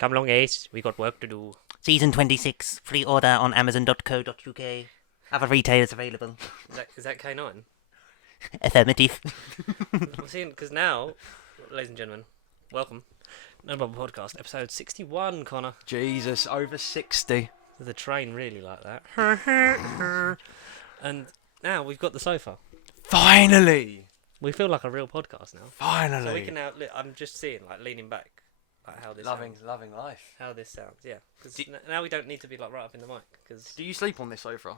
Come along, Ace. We got work to do. Season 26, free order on amazon.co.uk. Other retailers available. Is that K9? Affirmative. I'm seeing, because now, ladies and gentlemen, welcome. No Bubble Podcast, episode 61, Connor. Jesus, over 60. The train really like that. And now we've got the sofa. Finally! We feel like a real podcast now. Finally! So we can now, I'm just seeing, like, leaning back, like how this sounds. Loving life. How this sounds, yeah. Because now we don't need to be, like, right up in the mic. Cause Do you sleep on this sofa?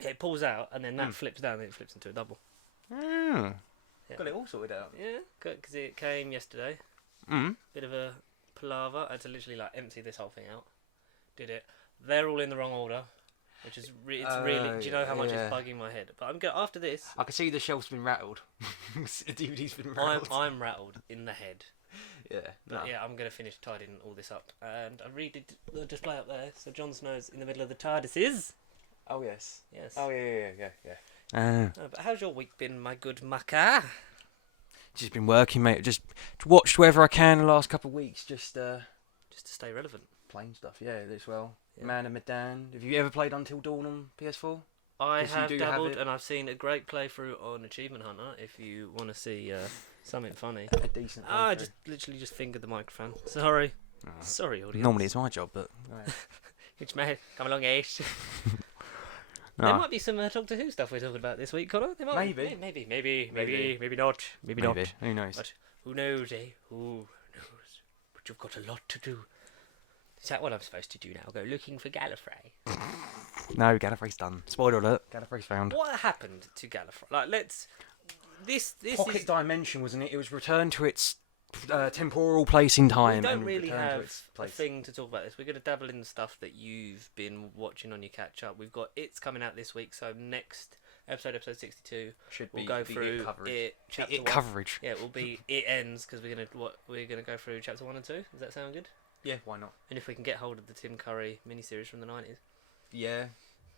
it pulls out, and then that flips down, and it flips into a double. Mm. Yeah. Got it all sorted out. Yeah, because it came yesterday. Mm. Bit of a palaver. I had to literally like empty this whole thing out. Did it. They're all in the wrong order, which is really. Do you know how much it's bugging my head? But I'm gonna after this. I can see the shelf's been rattled. The DVD's been rattled. I'm rattled in the head. Yeah. But yeah, I'm gonna finish tidying all this up, and I redid the display up there. So Jon Snow's in the middle of the TARDISes. Oh yes. Yes. Oh yeah. But how's your week been, my good mucker? Just been working, mate. Just watched wherever I can the last couple of weeks. Just to stay relevant. Playing stuff. Yeah, as well. Yeah. Man of Medan. Have you ever played Until Dawn on PS4? I Yes, have you do dabbled, have it. and I've seen a great playthrough on Achievement Hunter. If you want to see something funny. A decent. I playthrough. just literally just fingered the microphone. Sorry. Oh. Sorry, audience. Normally it's my job, but. Which man? Come along, Ace. No. There might be some Doctor Who stuff we're talking about this week, Connor. There might be. Maybe not. Maybe not. Who knows? But who knows, eh? Who knows? But you've got a lot to do. Is that what I'm supposed to do now? Go looking for Gallifrey? No, Gallifrey's done. Spoiler alert. Gallifrey's found. What happened to Gallifrey? Like, let's. This Pocket is. dimension, wasn't it? It was returned to its temporal place in time. We don't and really returned to have its a place. thing to talk about this. We're going to dabble in the stuff that you've been watching on your catch up. We've got It's coming out this week, so next episode 62, we'll go through it coverage. it chapter 1. Coverage. Yeah, it will be It Ends because we're gonna go through chapter 1 and 2. Does that sound good? Yeah, why not? And if we can get hold of the Tim Curry miniseries from the 90s, Yeah,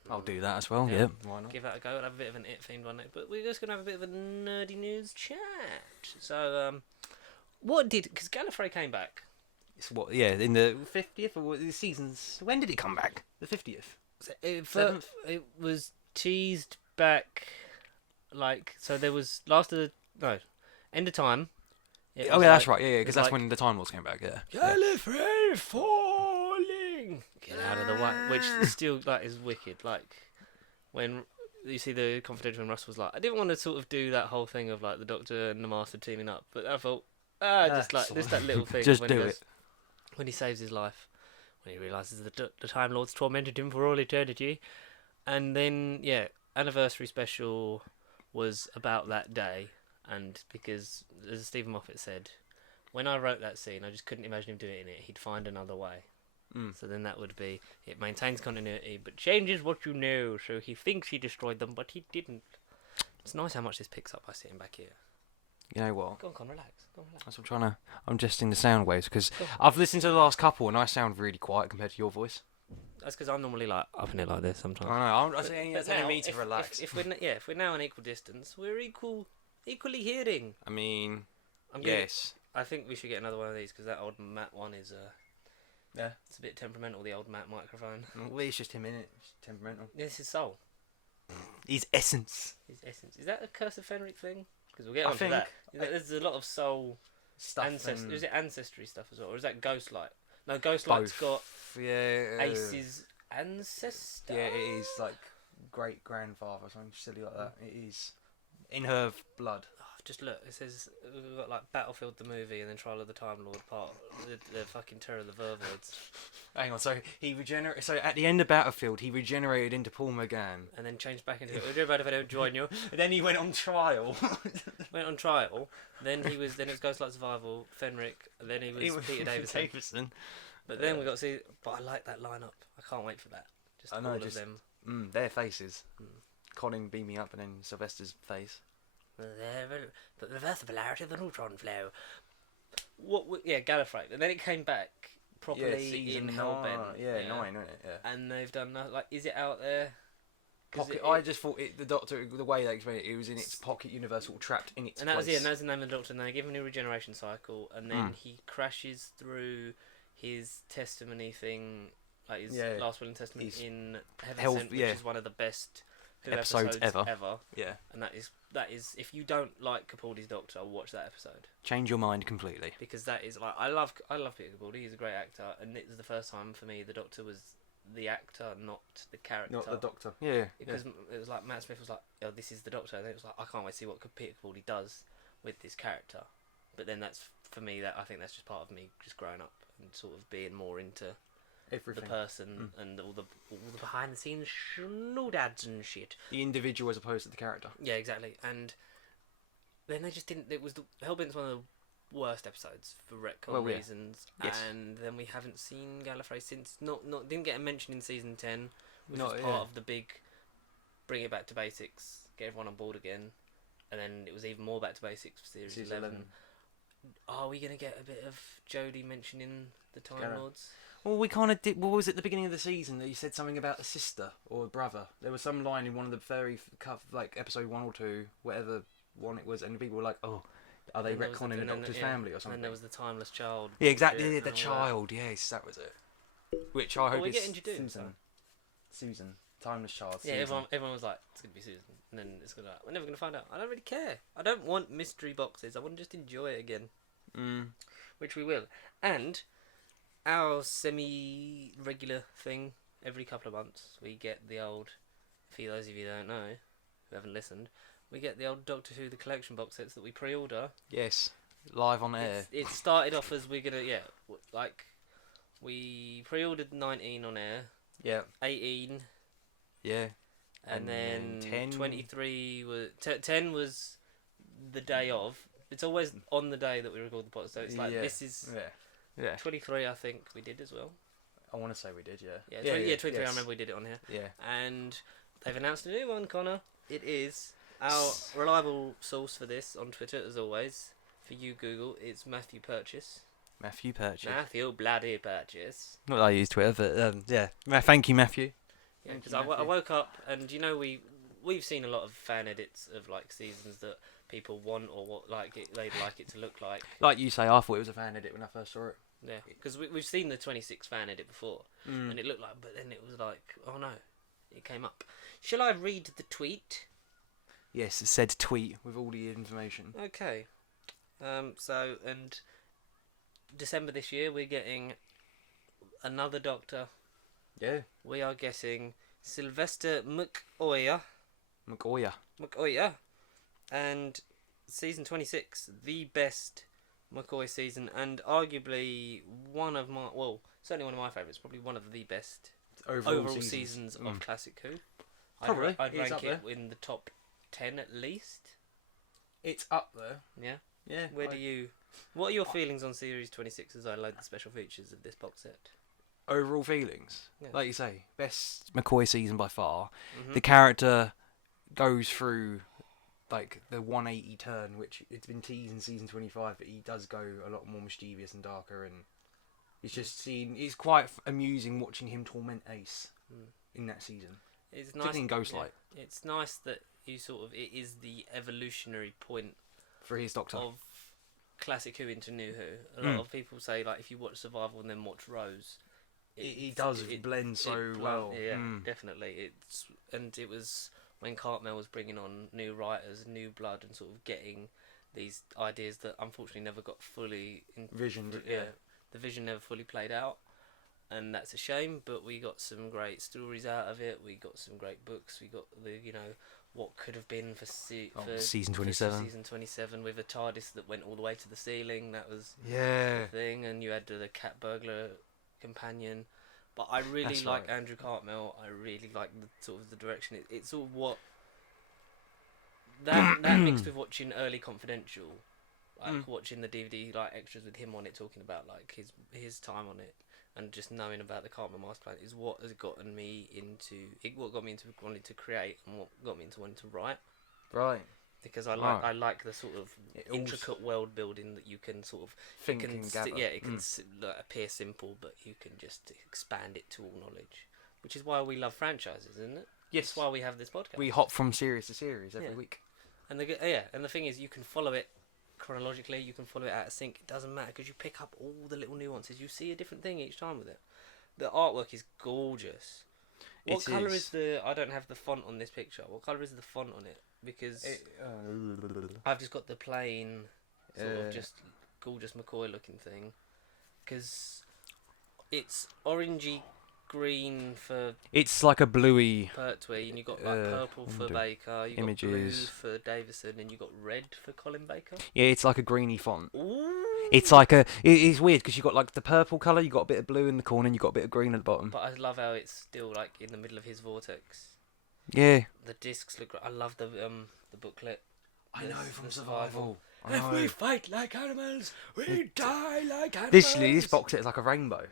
I'll do that as well. Yeah. Yeah, why not? give that a go. We'll have a bit of an It themed one next, but we're just gonna have a bit of a nerdy news chat. So, because Gallifrey came back. It's what? Yeah, in the 50th or the seasons. When did it come back? The 50th. It was teased back, so there was end of time. Oh yeah, that's right. Yeah, because that's when the Time Lords came back. Yeah. Gallifrey falling. Get out of the way, which still is wicked. Like when you see the confidential when Russ was like, I didn't want to sort of do that whole thing of like the Doctor and the Master teaming up, but I thought just that little thing. Just when do he it. when he saves his life, when he realizes the Time Lords tormented him for all eternity, and then anniversary special was about that day. And because, as Stephen Moffat said, when I wrote that scene, I just couldn't imagine him doing it. He'd find another way. So then that would be, it maintains continuity, but changes what you know. So he thinks he destroyed them, but he didn't. It's nice how much this picks up by sitting back here. You know what? Go on, relax. That's what I'm adjusting the sound waves because I've listened to the last couple and I sound really quiet compared to your voice. That's because I'm normally like up in it like this sometimes. I know. I'm telling me to if, relax. If we're now an equal distance, we're equally hearing. I mean, yes. I think we should get another one of these because that old Matt one is it's a bit temperamental. The old Matt microphone. Well, it's just him in it. It's temperamental. This is soul. His essence. Is that a Curse of Fenric thing? Because we'll get on to that. There's a lot of soul stuff. Is it ancestry stuff as well, or is that Ghostlight? No, Ghostlight's got Ace's ancestor. Yeah, it is like great grandfather or something silly like that. It is in her blood. Just look, it says we've got like Battlefield the movie and then Trial of the Time Lord part, the fucking Terror of the Vervoids. Hang on, so he regenerated. So at the end of Battlefield, he regenerated into Paul McGann, and then changed back into. Would you about if I don't join you? and then he went on trial. Then it was Ghostlight Survival, Fenric, and then he was Peter Davison. But then we got to see. But I like that lineup. I can't wait for that. Just all of them. Their faces. Colin beaming up, and then Sylvester's face. But reverse the polarity of the neutron flow. Gallifrey. And then it came back properly in Hellbent. 9, wasn't it? Yeah. And they've done is it out there? I just thought the Doctor, the way they explained it, it was in its pocket universal, trapped in its place. And that was the name of the Doctor. And they give him a new regeneration cycle, and then he crashes through his testimony thing, like his Yeah. last will and testament He's in Heaven hell- Sent, which yeah. is one of the best Who Episodes ever. Yeah. And that is if you don't like Capaldi's Doctor, watch that episode, Change your mind completely. because that is like I love Peter Capaldi. He's a great actor, and it was the first time for me the Doctor was the actor, not the character. Not the Doctor. Yeah. Because it was like Matt Smith was like, "Oh, this is the Doctor," and it was like, "I can't wait to see what Peter Capaldi does with this character." But then that's for me, that I think that's just part of me just growing up and sort of being more into Everything. the person and all the behind the scenes dads and shit. The individual as opposed to the character. Yeah, exactly. And then they just didn't. It was Hellbent's one of the worst episodes for retcon reasons. Yes. And then we haven't seen Gallifrey since. Didn't get a mention in season 10, which Not- was part of the big bring it back to basics, get everyone on board again. And then it was even more back to basics for series 11. Are we gonna get a bit of Jodie mentioning the Time Lords? Well, we kind of did. What was it at the beginning of the season that you said something about the sister or brother? There was some line in one of the very like episode 1 or 2, whatever one it was, and people were like, "Oh, are they And there was retconning the Doctor's family or And something?" then there was the Timeless Child. Yeah, exactly. bullshit Yeah, and the all that. child. Yes, that was it. Which I hope we're is getting Jadoo, Susan, Timeless Child. Yeah, Susan. everyone was like, it's going to be Susan. And then it's going to we're never going to find out. I don't really care. I don't want mystery boxes. I want to just enjoy it again. Which we will. And our semi-regular thing, every couple of months, we get the old, for those of you who don't know, who haven't listened, we get the old Doctor Who, the collection box sets that we pre-order. Yes, live on air. It started off as we're going to, like, we pre-ordered 19 on air. Yeah. 18. Yeah. And then 10. 23 was 10 was the day of. It's always on the day that we record the podcast, so it's like this is 23. I think we did as well. I want to say we did, yeah. Yeah, 23. Yes. I remember we did it on here. Yeah. And they've announced a new one, Connor. It is our reliable source for this on Twitter, as always. For you, Google, it's Matthew Purchase. Matthew Purchase. Matthew bloody Purchase. Not that I use Twitter, but yeah. Thank you, Matthew. Yeah, because I woke up and we've seen a lot of fan edits of like seasons that people want or what they'd like it to look like. Like you say, I thought it was a fan edit when I first saw it. Yeah, because we've seen the 26 fan edit before, and it looked like, but then it was like, oh no, it came up. Shall I read the tweet? Yes, it said tweet with all the information. Okay. So, and December this year, we're getting another Doctor. Yeah. We are getting Sylvester McCoy. And season 26, the best McCoy season, and arguably certainly one of my favourites, probably one of the best overall seasons of Classic Who. Probably. I'd rank up it there. in the top 10 at least. It's up there. Yeah. Yeah. What are your feelings on series 26 as I load the special features of this box set? Overall feelings, Yeah. like you say, best McCoy season by far. Mm-hmm. The character goes through like the 180 turn, which it's been teased in season 25, but he does go a lot more mischievous and darker, and it's quite amusing watching him torment Ace in that season. It's nice. In Ghostlight. Yeah. It's nice that it is the evolutionary point For his Doctor. of Classic Who into New Who. A lot of people say like if you watch Survival and then watch Rose, He does blend so well. Yeah, definitely. It was when Cartmel was bringing on new writers, new blood, and sort of getting these ideas that unfortunately never got fully Visioned. the vision never fully played out, and that's a shame. But we got some great stories out of it. We got some great books. We got the what could have been for season 27. For season 27 with a TARDIS that went all the way to the ceiling. That was Yeah. the thing, and you had the cat burglar companion. But I really That's like right. Andrew Cartmel. I really like the sort of the direction. It's sort of what that mixed with watching early Confidential, like watching the DVD like extras with him on it, talking about like his time on it, and just knowing about the Cartmel master plan is what has gotten me what got me into wanting to create and what got me into wanting to write. Right. Because I like the sort of intricate world building that you can sort of Think and gather. It can appear simple, but you can just expand it to all knowledge. Which is why we love franchises, isn't it? Yes. That's why we have this podcast. We hop from series to series every week. And the thing is, you can follow it chronologically, you can follow it out of sync. It doesn't matter because you pick up all the little nuances. You see a different thing each time with it. The artwork is gorgeous. What It colour is. is the? I don't have the font on this picture. What colour is the font on it? Because I've just got the plain, sort of just gorgeous McCoy looking thing. Because it's orangey green for It's like a bluey. Pertwee, and you got like purple for the Baker. You got blue images. for Davison, and you got red for Colin Baker. Yeah, it's like a greeny font. Ooh. It's like it's weird because you got like the purple colour, you got a bit of blue in the corner, and you got a bit of green at the bottom. But I love how it's still like in the middle of his vortex. Yeah. The discs look great. I love the booklet. I know, from the Survival. If we fight like animals, we die like animals. This box set is like a rainbow.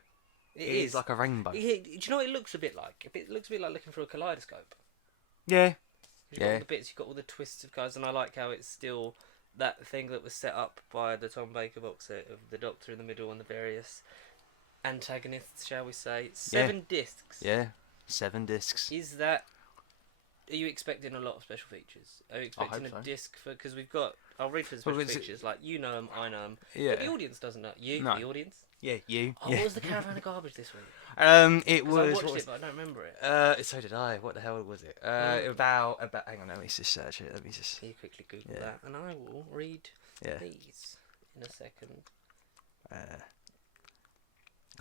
It It is like a rainbow. Do you know what it looks a bit like? It looks a bit like looking through a kaleidoscope. Yeah. You've got all the bits, you've got all the twists of colours, and I like how it's still that thing that was set up by the Tom Baker box set of the Doctor in the middle and the various antagonists, shall we say. 7 discs. Yeah. 7 discs. Is that... Are you expecting a lot of special features? Are you expecting hope so. disc for... Because we've got... I'll read for the Well, special is it- features. Like, you know them, I know them. Yeah. But the audience doesn't know. No. The audience? Yeah, you. Oh, yeah. what was the Caravan of Garbage this week? It 'Cause was. I what watched was it, but I don't remember it. So did I. What the hell was it? Oh. About. Hang on, let me just search it. Let me just. Can you quickly Google Yeah. that? And I will read Yeah. these in a second. Uh,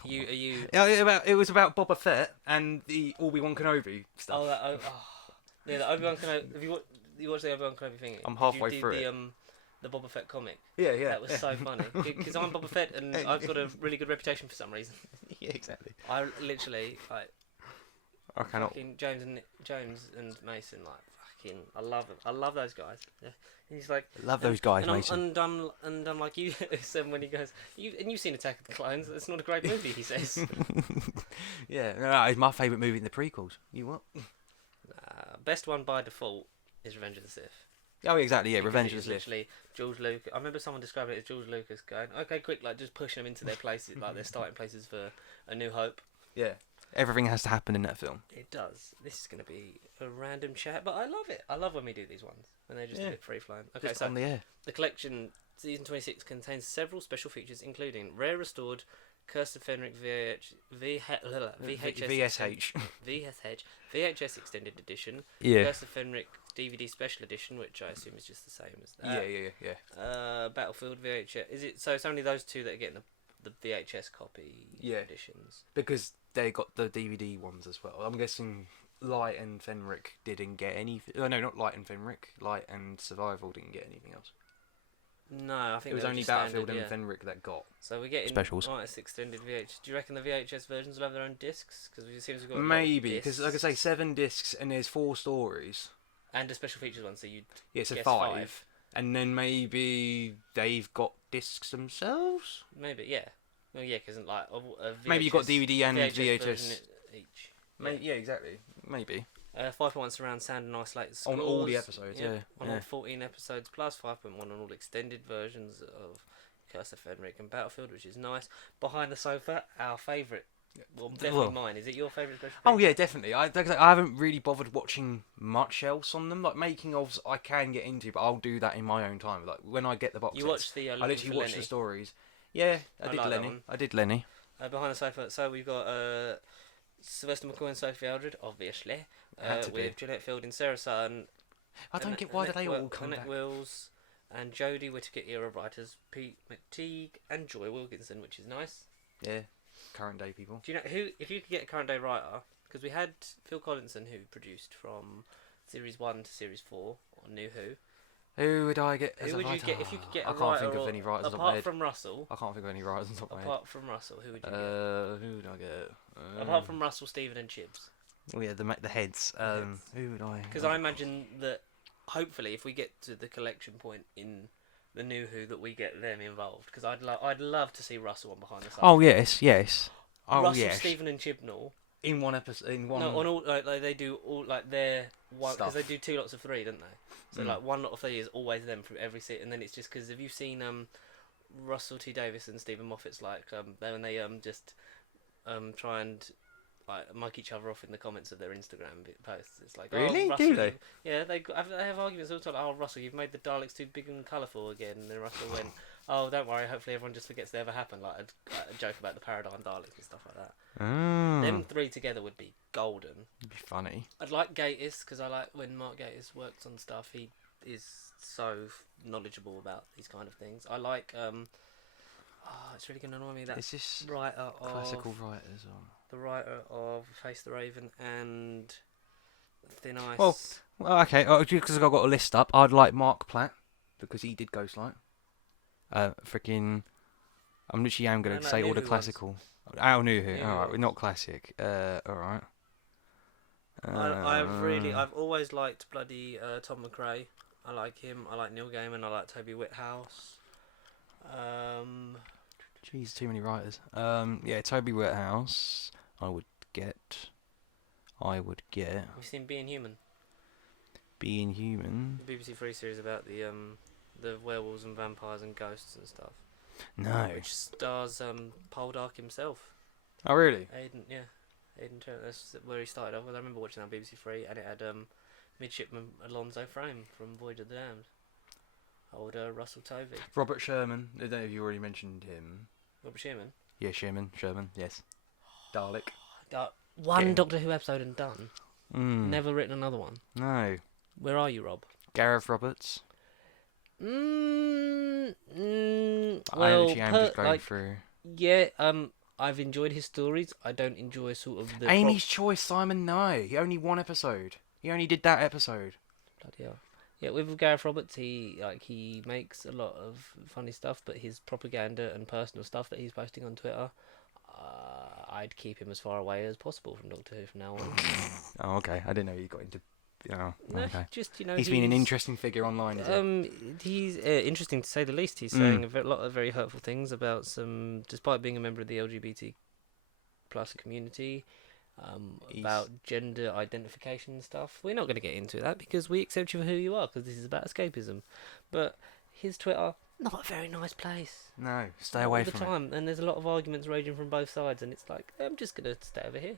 Are you... Yeah, it was about Boba Fett and the Obi-Wan Kenobi stuff. Oh, that... Yeah, the Obi-Wan Kenobi... Have you watched the Obi-Wan Kenobi thing? I'm halfway through the, it. The Boba Fett comic. Yeah, yeah. That was so funny. Because I'm Boba Fett and I've got a really good reputation for some reason. Yeah, exactly. I literally, like... I cannot. Fucking James and Mason, like, fucking... I love them. I love those guys. Yeah. And he's like... Love those guys, and Mason. I'm like you, Sam, when he goes... You've seen Attack of the Clones. It's not a great movie, he says. Yeah, no, it's my favourite movie in the prequels. You what? Best one by default is Revenge of the Sith. Oh, exactly. Yeah, Because Revenge it of is the Sith. literally George Lucas. I remember someone describing it as George Lucas going, "Okay, quick, like just pushing them into their places, like their starting places for A New Hope." Yeah, everything has to happen in that film. It does. This is going to be a random chat, but I love it. I love when we do these ones when they're just a bit free flowing. Okay, Just so on the air. the collection, season 26, contains several special features, including rare restored Curse of Fenric VHS extended edition, Yeah. Curse of Fenric DVD special edition, which I assume is just the same as that. Yeah. Battlefield VHS. Is it so? It's only those two that are getting the VHS copy editions. Because they got the DVD ones as well. I'm guessing Light and Fenric didn't get anything. Oh, no, not Light and Fenric. Light and Survival didn't get anything else. No, I think It was they were only just Battlefield standard, and Fenric that got. So we're getting specials. It's extended VHS. Do you reckon the VHS versions will have their own discs? Because it seems we've got a lot of Maybe, because discs like I say, 7 discs and there's 4 stories. and a special features one. So you Yeah, so guess 5. And then maybe they've got discs themselves? Maybe, yeah. Well, yeah, because like a VHS, Maybe you've got DVD and VHS VHS. version each. Yeah, exactly. Maybe. 5.1 surround sound and isolated scores. On all the episodes, yeah. On all 14 episodes, plus 5.1 on all extended versions of Curse of Fenric and Battlefield, which is nice. Behind the Sofa, our favourite. Well, definitely mine. Is it your favourite special Oh feature? yeah, definitely. I haven't really bothered watching much else on them. Like making ofs, I can get into, but I'll do that in my own time. Like when I get the box You sets, watched the I Looking literally for watch Lenny. the stories. Yeah, I did like that Lenny. one. I did Lenny. Behind the Sofa, so we've got Sylvester McCoy and Sophie Aldred, obviously. Had to be. With Jeanette Fielding, Sarah Sutton. I don't get why do they all come Annette back. Wills and Jodie Whittaker era writers Pete McTeague and Joy Wilkinson, which is nice. Yeah, current day people. Do you know who? If you could get a current day writer, because we had Phil Collinson who produced from series 1 to series 4 on New Who. Who would I get? As Who a would you writer? get if you could get a I can't writer? think of or- any writers on top of my apart head. from Russell. I can't think of any writers on top of my head. Apart from Russell, who would you get? Who would I get? Apart from Russell, Stephen, and Chibs. Oh yeah, the heads. Who would I? Because I imagine that hopefully, if we get to the collection point in the New Who, that we get them involved. Because I'd love to see Russell on Behind the Sun. Oh yes. Oh Russell, yes. Stephen, and Chibnall. In one episode, in one. No, on all like they do all like their one because Stuff. they do 2 lots of 3, don't they? So like one lot of 3 is always them from every set, and then it's just because have you seen Russell T Davis and Stephen Moffat's like when they just try and like mug each other off in the comments of their Instagram posts. It's like, Really? oh, Do Russell, they? Yeah, they have arguments all the time. Like, oh, Russell, you've made the Daleks too big and colourful again. And then Russell went, oh, don't worry. Hopefully everyone just forgets they ever happened. Like a joke about the Paradigm Daleks and stuff like that. Them three together would be golden. It'd be funny. I'd like Gatiss because I like when Mark Gatiss works on stuff. He is so knowledgeable about these kind of things. I like it's really going to annoy me that Is this writer classical of writers or? the writer of Face the Raven and Thin Ice. Well, okay. Because I've got a list up. I'd like Mark Platt because he did Ghostlight. Freaking. I'm literally going to say all the classical. Al New Who. All right, not classic. All right. I've always liked bloody Tom McRae. I like him. I like Neil Gaiman. I like Toby Whithouse. Jeez, too many writers. Yeah, Toby Whithouse. I would get. Have you seen Being Human? Being Human. The BBC Three series about the werewolves and vampires and ghosts and stuff. No. Which stars Poldark himself. Oh really? Aidan Turner. That's where he started off. I remember watching that on BBC Three, and it had midshipman Alonzo Frame from Voyage of the Damned. Old Russell Tovey. Robert Sherman. I don't know if you already mentioned him. Robert Sherman. Yeah, Sherman. Yes. Dalek. One Doctor Who episode and done. Never written another one. No. Where are you, Rob? Gareth Roberts. Well, I literally am just going through. Yeah, I've enjoyed his stories. I don't enjoy sort of the Amy's Choice, Simon. No, he only one episode. He only did that episode. Bloody hell. Yeah, with Gareth Roberts, he makes a lot of funny stuff, but his propaganda and personal stuff that he's posting on Twitter, I'd keep him as far away as possible from Doctor Who from now on. Oh, okay. I didn't know he got into. No, okay. just he's been an interesting figure online. Isn't he's interesting to say the least. He's saying a lot of very hurtful things about despite being a member of the LGBT plus community. About gender identification and stuff. We're not going to get into that because we accept you for who you are because this is about escapism. But his Twitter, not a very nice place. No, stay away from it. All the time, and there's a lot of arguments raging from both sides, and it's like, I'm just going to stay over here.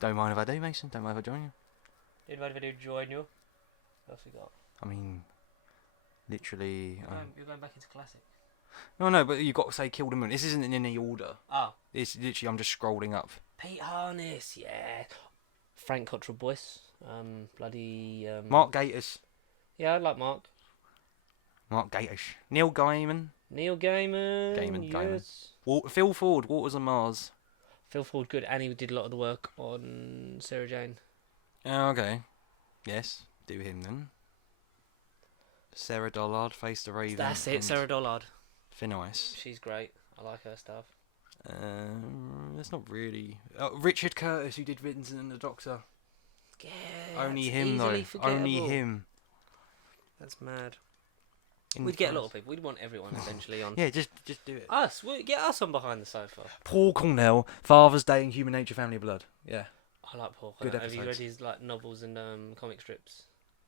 Don't mind if I do, Mason. Don't mind if I join you. Don't mind if I do join you. What else we got? I mean, literally... You're going back into classic. No, but you've got to say Kill the Moon. This isn't in any order. Oh. It's literally, I'm just scrolling up. Pete Harness, yeah. Frank Cottrell Boyce. Bloody... Mark Gatiss. Yeah, I like Mark. Mark Gatiss. Neil Gaiman. Gaiman, yes. Phil Ford, Waters on Mars. Phil Ford, good. And he did a lot of the work on Sarah Jane. Oh, okay. Yes, do him then. Sarah Dollard, Face the Raven. That's it, Sarah Dollard. Thin Ice. She's great. I like her stuff. That's not really... Richard Curtis, who did Vincent and the Doctor. Yeah, only him, though. Only him. That's mad. We'd get a lot of people. We'd want everyone eventually on. Yeah, just do it. Get us on Behind the Sofa. Paul Cornell, Father's Day and Human Nature, Family Blood. Yeah. I like Paul. Good Have episodes. you read his novels and comic strips?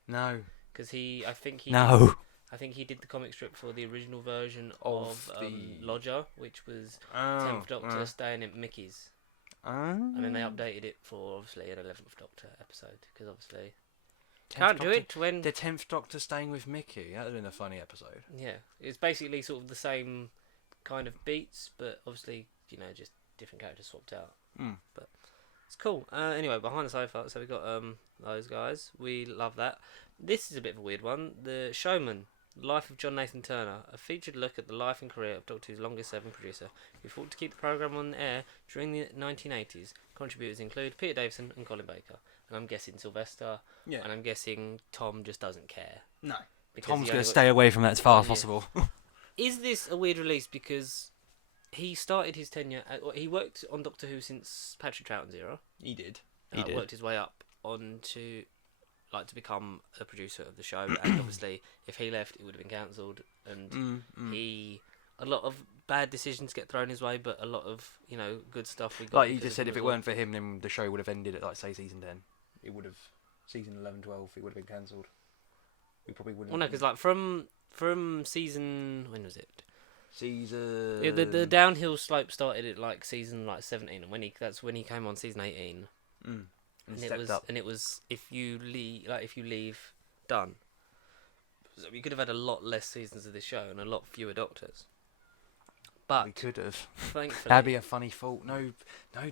No. Because I think he did the comic strip for the original version of Lodger, which was 10th Doctor staying at Mickey's. And then they updated it for obviously an 11th Doctor episode because obviously can't do it when the 10th Doctor staying with Mickey. That would have been a funny episode. Yeah, it's basically sort of the same kind of beats, but obviously just different characters swapped out. But it's cool. Anyway, Behind the Sofa. So we got those guys. We love that. This is a bit of a weird one. The Showman. Life of John Nathan Turner, a featured look at the life and career of Doctor Who's longest-serving producer, who fought to keep the programme on the air during the 1980s. Contributors include Peter Davison and Colin Baker, and I'm guessing Sylvester, and I'm guessing Tom just doesn't care. No, Tom's going to stay away from that as far as possible. Is this a weird release because he started his tenure, he worked on Doctor Who since Patrick Troughton's era? He did. Worked his way up onto... to become a producer of the show, and obviously if he left it would have been cancelled, and a lot of bad decisions get thrown his way, but a lot of good stuff we got. Like you just said, if it weren't for him, then the show would have ended at say season 10. It would have season 11, 12. It would have been cancelled. We probably wouldn't. Well, no, because from season, when was it? Season. Yeah, the downhill slope started at like season like 17, and that's when he came on season 18, And and stepped up. it was if you leave, done. So we could have had a lot less seasons of this show and a lot fewer Doctors. But We could have. thankfully, That'd be a funny fault. No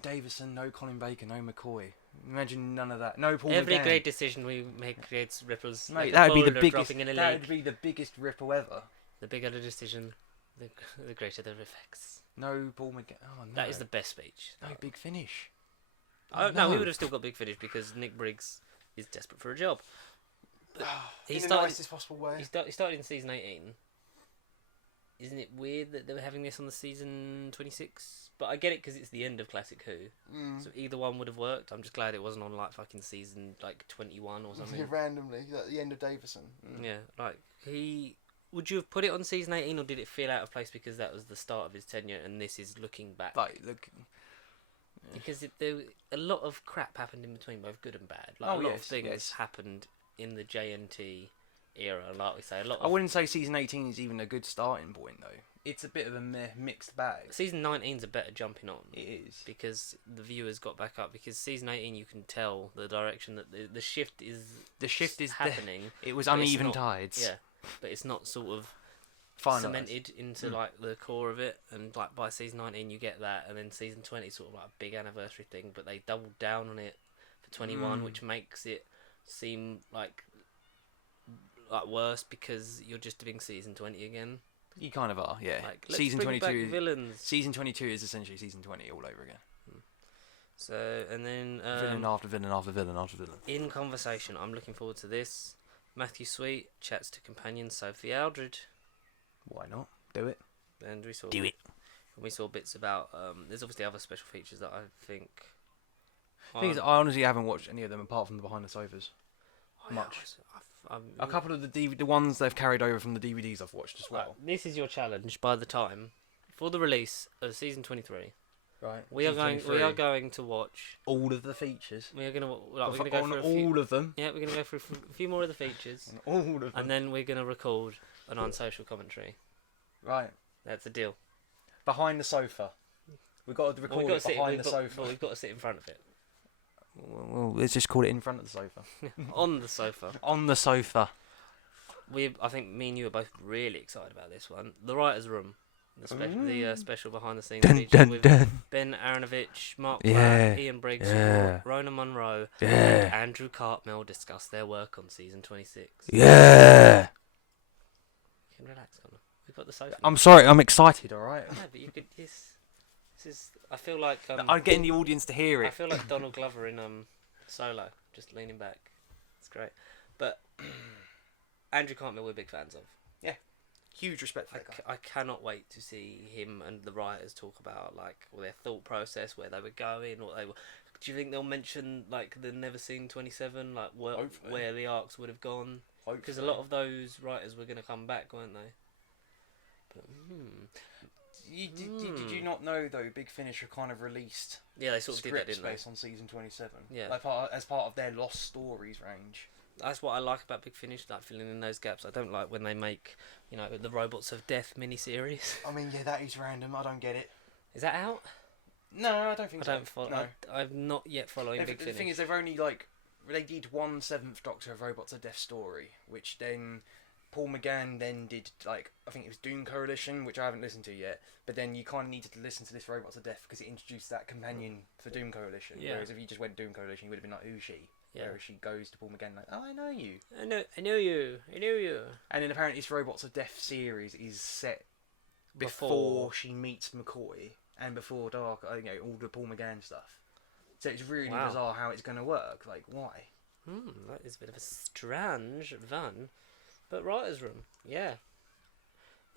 Davison, no Colin Baker, no McCoy. Imagine none of that. No Paul every McGann. great decision we make creates ripples. Mate, like a that would be the boulder biggest. dropping in a That lake. would be the biggest ripple ever. The bigger the decision, the greater the effects. No Paul McGann. Oh no. That is the best speech. no Big Finish. Oh, no. no, we would have still got Big Finish because Nick Briggs is desperate for a job. He In the started- nicest possible way. He started in season 18. Isn't it weird that they were having this on the season 26? But I get it because it's the end of Classic Who. So either one would have worked. I'm just glad it wasn't on like fucking season like 21 or something. Randomly at the end of Davison. Yeah, like would you have put it on season 18 or did it feel out of place because that was the start of his tenure and this is looking back? Like look. Because a lot of crap happened in between, both good and bad. Like Oh, a lot of yes, things yes. happened in the JNT era. Like we say, a lot. I wouldn't say season 18 is even a good starting point though. It's a bit of a mixed bag. Season 19's a better jumping on. It is. Because the viewers got back up. Because season 18, you can tell the direction that the shift is. The shift is happening. It was but it's uneven not- tides. Yeah, but it's not sort of Finalised. cemented into like the core of it. And like by season 19, you get that, and then season 20 is sort of like a big anniversary thing. But they doubled down on it for 21, which makes it seem like worse because you're just doing season 20 again. You kind of are, yeah. Like, let's Season bring 22. back villains. Season 22 is essentially season 20 all over again. So, and then Villain after villain after villain after villain. in conversation, I'm looking forward to this. Matthew Sweet chats to companion Sophie Aldred, Why not? Do it. and we saw Do it. We saw bits about. There's obviously other special features that I think. Thing is, I honestly haven't watched any of them apart from the behind the sofas. much. A couple of the ones they've carried over from the DVDs I've watched as well. This is your challenge. By the time for the release of season 23, Right. we are going to watch. all of the features. We're gonna go On through all of them. Yeah, we're gonna go through a few more of the features, On all of them. and then we're gonna record an unsocial commentary. Right. That's the deal. Behind the sofa. We've got to record it behind the sofa. We've got to sit in front of it. Well, let's just call it in front of the sofa. On the sofa. On the sofa. I think me and you are both really excited about this one. The Writer's Room. The special behind the scenes Dun, feature dun, with dun. Ben Aronovich, Mark Yeah. Platt, Ian Briggs, Yeah. Rona Munro, Yeah. and Andrew Cartmel discuss their work on season 26. Yeah. You can relax, Connor. We've got the sofa. I'm sorry, I'm excited, alright? No, but you could. This is. I feel like. I'm getting the audience to hear I it. feel like Donald Glover in Solo, just leaning back. It's great. But Andrew Cartmel, we're big fans of. Huge respect for that guy. I cannot wait to see him and the writers talk about their thought process, where they were going, what they were. Do you think they'll mention the Never Seen 27, Hopefully. where the arcs would have gone? Because a lot of those writers were going to come back, weren't they? But, Did you not know though? Big Finish have kind of released yeah, they sort of did that, scripts didn't they? based on season 27. Yeah. As part of their Lost Stories range. That's what I like about Big Finish, filling in those gaps. I don't like when they make, the Robots of Death miniseries. I mean, yeah, that is random. I don't get it. Is that out? No, I don't think I so. don't follow. No. I'm not yet following Big The Finish. thing is, they've only they did one Seventh Doctor of Robots of Death story, which then Paul McGann then did I think it was Doom Coalition, which I haven't listened to yet. But then you kind of needed to listen to this Robots of Death because it introduced that companion for Doom Coalition. Yeah. Whereas if you just went Doom Coalition, you would have been like, who's she? Yeah. Whereas she goes to Paul McGann like, oh, I know you. I know you. And then apparently this Robots of Death series is set Before. before she meets McCoy and before Dark, all the Paul McGann stuff. So it's really Wow. bizarre how it's going to work. Like, why? That is a bit of a strange van. But Writer's Room, yeah.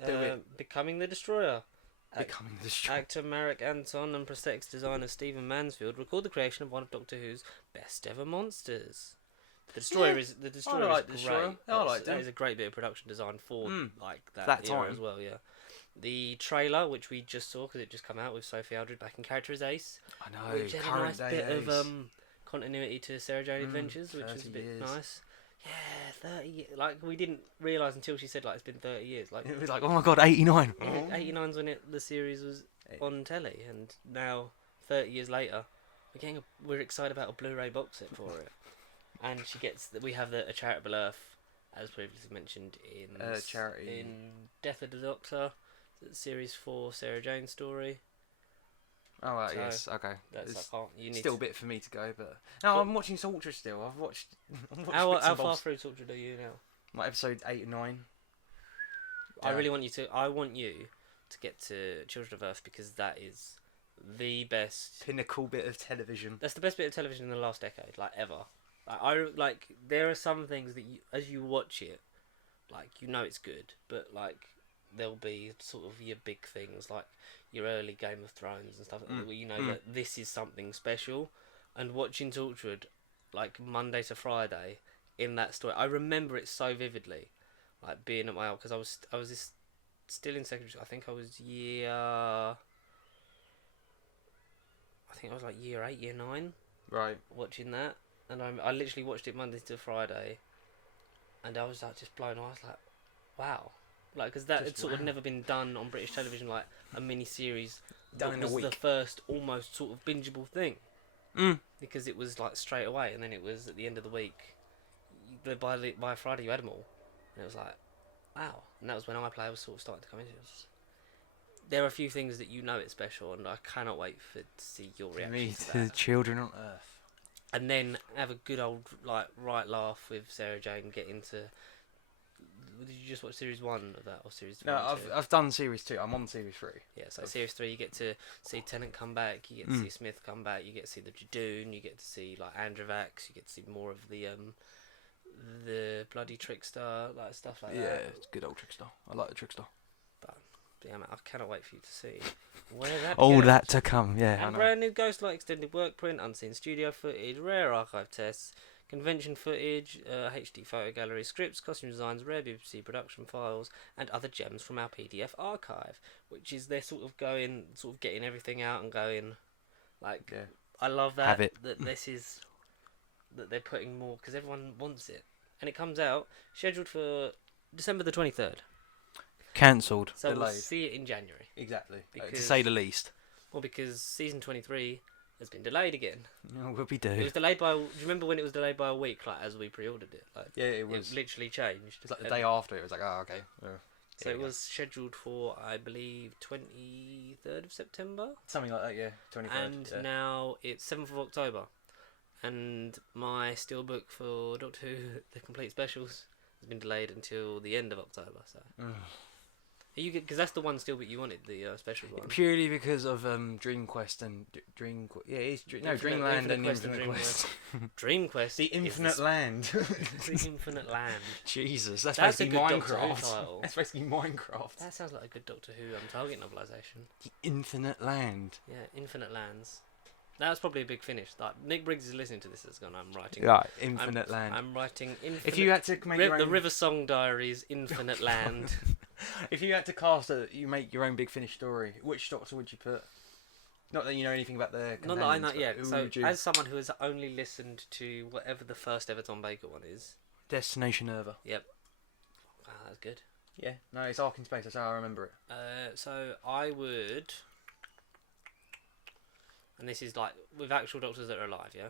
Do it. Becoming the Destroyer. Becoming the Destroyer. Actor Marek Anton and prosthetics designer Stephen Mansfield record the creation of one of Doctor Who's best ever monsters. The Destroyer is like great. the Destroyer. I like that them. is a great bit of production design for that That era time. as well. Yeah. The trailer, which we just saw because it just come out with Sophie Aldred back in character as Ace, I know. which had a Current nice day bit of Ace. continuity to Sarah Jane Adventures, which was a 30 bit years. nice. Yeah, 30. Like we didn't realise until she said like it's been 30 years. Like It was like, oh my god, 89. 89's when the series was on telly, and now 30 years later, we're excited about a Blu-ray box set for it. And she gets we have a charitable earth, as previously mentioned in charity in Death of the Doctor, series 4 Sarah Jane story. Oh, right, So, yes, okay. That's It's you need still a bit for me to go, but no, Well- I'm watching Torture still. I've watched How bits and far bobs. through Torture are you now? Like episode 8 and 9. I Yeah. really want you to. I want you to get to Children of Earth because that is the best. Pinnacle bit of television. That's the best bit of television in the last decade, like ever. Like there are some things that you, as you watch it, like you know it's good, but like there'll be sort of your big things like your early Game of Thrones and stuff where you know that this is something special. And watching Tortured, like Monday to Friday, in that story, I remember it so vividly, like being at my because I was still in secondary school. I think I was like year 8, year 9, Right. watching that, and I literally watched it Monday to Friday, and I was like just blown away. I was like, wow, like because that Just had sort of wow. never been done on British television, like a mini series. Done that in a was the week. first almost sort of bingeable thing Mm. because it was like straight away, and then it was at the end of the week. By Friday you had them all, and it was like, wow. And that was when iPlayer was sort of starting to come into it. There are a few things that you know it's special, and I cannot wait to see your reaction Me to to that. Children on Earth. And then have a good old like right laugh with Sarah Jane. Get into. Did you just watch series 1 of that or series 3? No, I've done series 2. I'm on series 3. Yeah, so series 3 you get to see Tennant come back, you get to see Smith come back, you get to see the Jadoon, you get to see like Androvax, you get to see more of the bloody trickster, like stuff like Yeah, that. it's good old Trickster. I like the Trickster. But yeah, man, I cannot wait for you to see where that All goes. that to come, yeah. I And know. brand new Ghostlight extended work print, unseen studio footage, rare archive tests, convention footage, HD photo gallery, scripts, costume designs, rare BBC production files, and other gems from our PDF archive. Which is they're sort of getting everything out and going, like, Yeah. I love that. Have it. That this is that they're putting more because everyone wants it, and it comes out scheduled for December the 23rd. Cancelled. So we'll Delayed. see it in January. Exactly. To Because- say the least. Well, because season 23 has been delayed again. Oh, what we It do. was delayed by. Do you remember when it was delayed by a week, like as we pre-ordered it? Like Yeah, it it was. literally changed. It was like the And day after. It was like, oh, okay. Yeah. So Here it we go. was scheduled for, I believe, 23rd of September, Something like that, yeah. 23rd. and yeah. now it's 7th of October. And my steelbook for Doctor Who, the complete specials, has been delayed until the end of October. So, Ugh. are you because that's the one steelbook you wanted, the special one. Purely because of Dream Quest and Yeah, it's Infinite Dreamland and Quest and Infinite Dream Quest. Dream Quest. The is Infinite Land. the Infinite Land. Jesus, That's that's a basically good Doctor Who Minecraft. title. That's basically Minecraft. That sounds like a good Doctor Who target novelisation. The Infinite Land. Yeah, Infinite Lands. That's probably a big finish. Like Nick Briggs is listening to this. Has gone. I'm writing. Right, Infinite Land. I'm writing Infinite. If you had to make your the own, River Song Diaries, Infinite Land. if you had to cast you make your own big finish story. Which Doctor would you put? Not that you know anything about their. Not that I know. companions, Yeah. but who So would you? as someone who has only listened to whatever the first ever Tom Baker one is, Destination Earth. wow, that's good. Yeah, no, it's Ark in Space. That's how I remember it. So I would, and this is like with actual Doctors that are alive, yeah.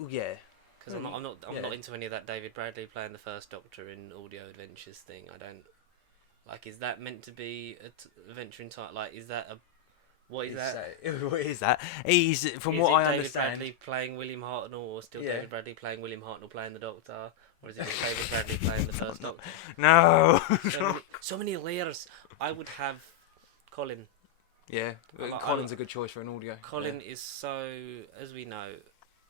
Ooh, yeah. Because I'm not Yeah. not into any of that David Bradley playing the first Doctor in Audio Adventures thing. I don't like. Is that meant to be an adventure in time? Like, is that a what is that? What is that? He's from Is what it I David understand. Bradley playing William Hartnell, or still Yeah. David Bradley playing William Hartnell playing the Doctor, or is it just David Bradley playing the first Doctor? No. So many layers. I would have Colin. Yeah, Colin's a good choice for an audio. Colin is so, as we know,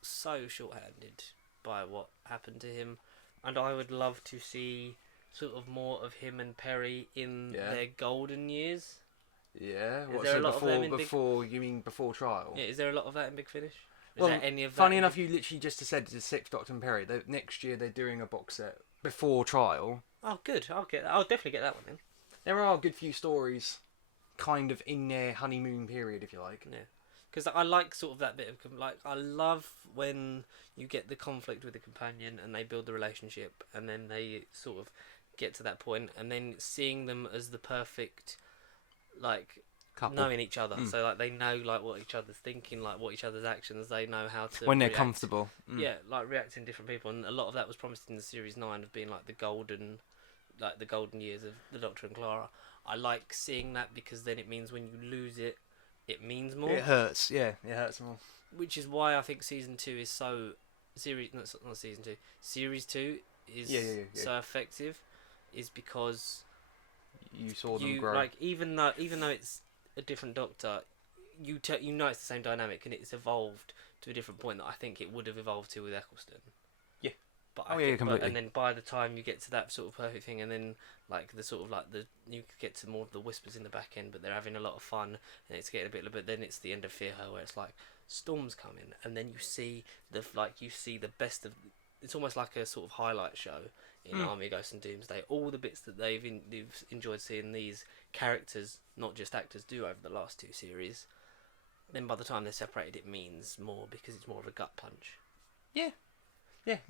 so short-handed by what happened to him, and I would love to see sort of more of him and Perry in Yeah. their golden years. Yeah. Is What, there so a lot of them in Big- before you mean before trial? Yeah, is there a lot of that in Big Finish? Is Well, there any of that? Funny in enough, Big- you literally just said the sixth Doctor and Perry. Next year they're doing a box set before trial. Oh, good. I'll definitely get that one in. There are a good few stories, kind of in their honeymoon period, if you like. Yeah, because I like sort of that bit of like I love when you get the conflict with the companion and they build the relationship and then they sort of get to that point and then seeing them as the perfect like Couple. knowing each other, so like they know like what each other's thinking, like what each other's actions, they know how to when they're react. comfortable. Yeah, like reacting to different people, and a lot of that was promised in the series 9 of being like the golden years of the Doctor and Clara. I like seeing that because then it means when you lose it, it means more. It hurts. Yeah, it hurts more. Which is why I think season 2 is so not season 2. Series 2 is so effective, is because you saw them grow. Like even though it's a different Doctor, you know it's the same dynamic and it's evolved to a different point that I think it would have evolved to with Eccleston. Yeah. But completely. And then by the time you get to that sort of perfect thing, and then like the sort of like you get to more of the whispers in the back end, but they're having a lot of fun and it's getting a bit. But then it's the end of Fear Her where it's like storms coming, and then you see the best of. It's almost like a sort of highlight show in Army, Ghosts and Doomsday. All the bits that they've enjoyed seeing these characters, not just actors, do over the last 2 series. Then by the time they're separated, it means more because it's more of a gut punch. Yeah,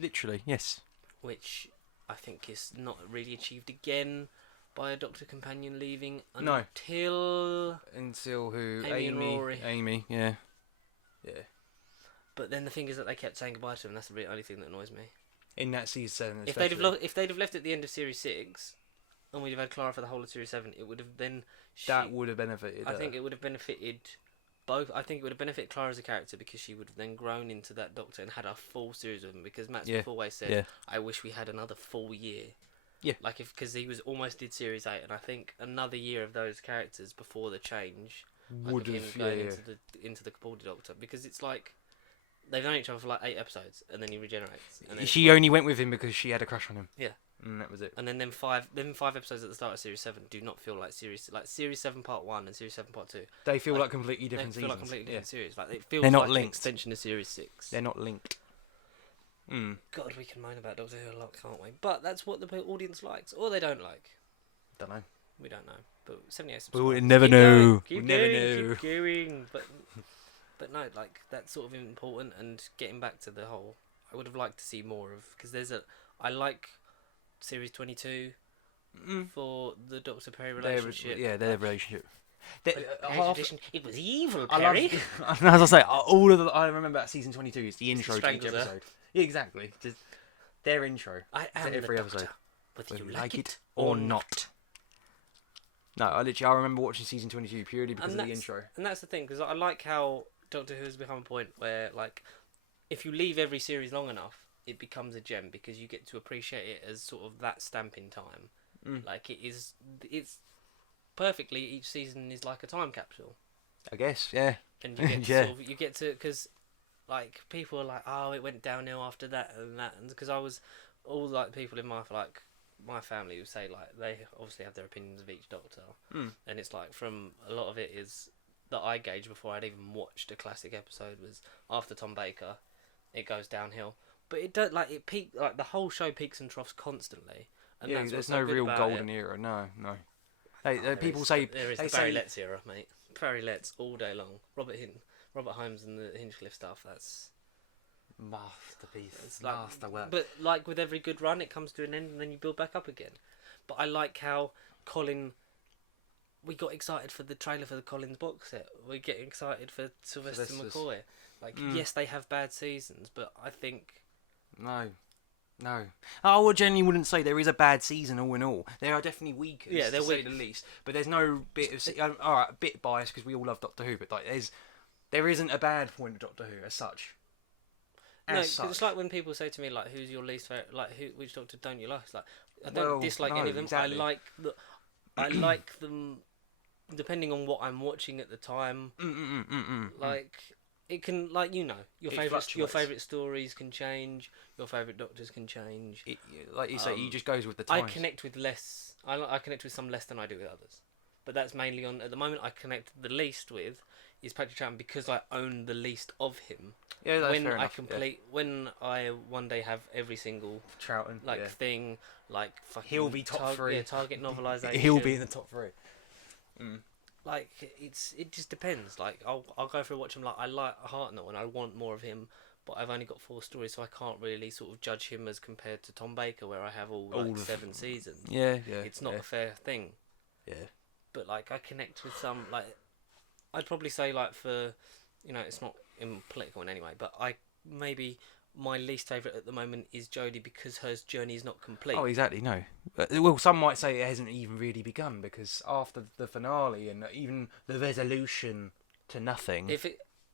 literally, yes. Which I think is not really achieved again by a Doctor companion leaving No. until who? Amy and Rory. Amy, yeah. But then the thing is that they kept saying goodbye to him. That's the only thing that annoys me. In that season, If they'd have left at the end of Series 6, and we'd have had Clara for the whole of Series 7, it would have then... that would have benefited I think it would have benefited both. I think it would have benefited Clara as a character because she would have then grown into that Doctor and had a full series with him. Because Matt Smith always said, I wish we had another full year. Yeah. Like, because he was almost did Series 8, and I think another year of those characters before the change would like, have, of him going into the Capaldi Doctor. Because it's like... They've known each other for like 8 episodes, and then he regenerates. And then she only went with him because she had a crush on him. Yeah, and that was it. And then five episodes at the start of Series 7 do not feel like Series 7 Part 1 and Series 7 Part 2. They feel like completely different seasons. They feel like completely different series. Like it feels They're not like linked. An extension of Series 6. They're not linked. God, we can moan about Doctor Who a lot, can't we? But that's what the audience likes, or they don't like. Don't know. We don't know. But 78 We'll subscribers. never know. Keep We'll never going, know. Keep going. But no, like that's sort of important. And getting back to the whole, I would have liked to see more of because I like Series 22 for the Doctor Perry relationship. Their relationship. It was evil, Perry. As I say, I remember at season 22 is the intro to each episode. Yeah, exactly. Just their intro. I am to every the episode. Doctor, whether you like it or not. No, I remember watching season 22 purely because of the intro. And that's the thing, because I like how Doctor Who has become a point where, like, if you leave every series long enough, it becomes a gem because you get to appreciate it as sort of that stamping time. Like, it's perfectly, each season is like a time capsule. I guess, yeah. And you get you get to, because, like, people are like, oh, it went downhill after that and that. And because I was, all, like, people in my family who say, like, they obviously have their opinions of each Doctor. And it's like, from a lot of it is that I gauged before I'd even watched a classic episode was after Tom Baker, it goes downhill. But it don't, like, it peak, like, the whole show peaks and troughs constantly. And yeah, that's there's so no good real about golden it. era, no. People say... There is they the Barry say, Letts era, mate. Barry Letts all day long. Robert Holmes and the Hinchcliffe stuff, that's... Masterpiece. It's like, masterwork. But like with every good run, it comes to an end and then you build back up again. But I like how Colin... We got excited for the trailer for the Collins box set. We're getting excited for Sylvester McCoy. Like, yes, they have bad seasons, but I think... No. I genuinely wouldn't say there is a bad season all in all. There are definitely weaker, to say the least. But there's no bit of... Alright, a bit biased because we all love Doctor Who, but like there isn't a bad point of Doctor Who as such. No, because it's like when people say to me, like, who's your least favourite... Like, which Doctor don't you like? It's like, I don't dislike any of them. Exactly. I like them... Depending on what I'm watching at the time, like it can, like your favourite stories can change, your favourite Doctors can change. Like you say, he just goes with the times. I connect with less. I connect with some less than I do with others, but that's mainly on at the moment. I connect the least with is Patrick Troughton because I own the least of him. Yeah, that's when fair I enough, complete, when I one day have every single Troughton thing, like fucking he'll be top 3. Yeah, Target novelisation. He'll be in the top 3. like it just depends. Like I'll go through watch him. Like I like Hartnell and I want more of him, but I've only got 4 stories, so I can't really sort of judge him as compared to Tom Baker, where I have all like 7 seasons. Yeah. It's not a fair thing. Yeah. But like I connect with some, like I'd probably say, like, for, you know, it's not in political in any way, but maybe my least favourite at the moment is Jodie because her journey is not complete. Oh, exactly. No. Well, some might say it hasn't even really begun because after the finale and even the resolution to nothing,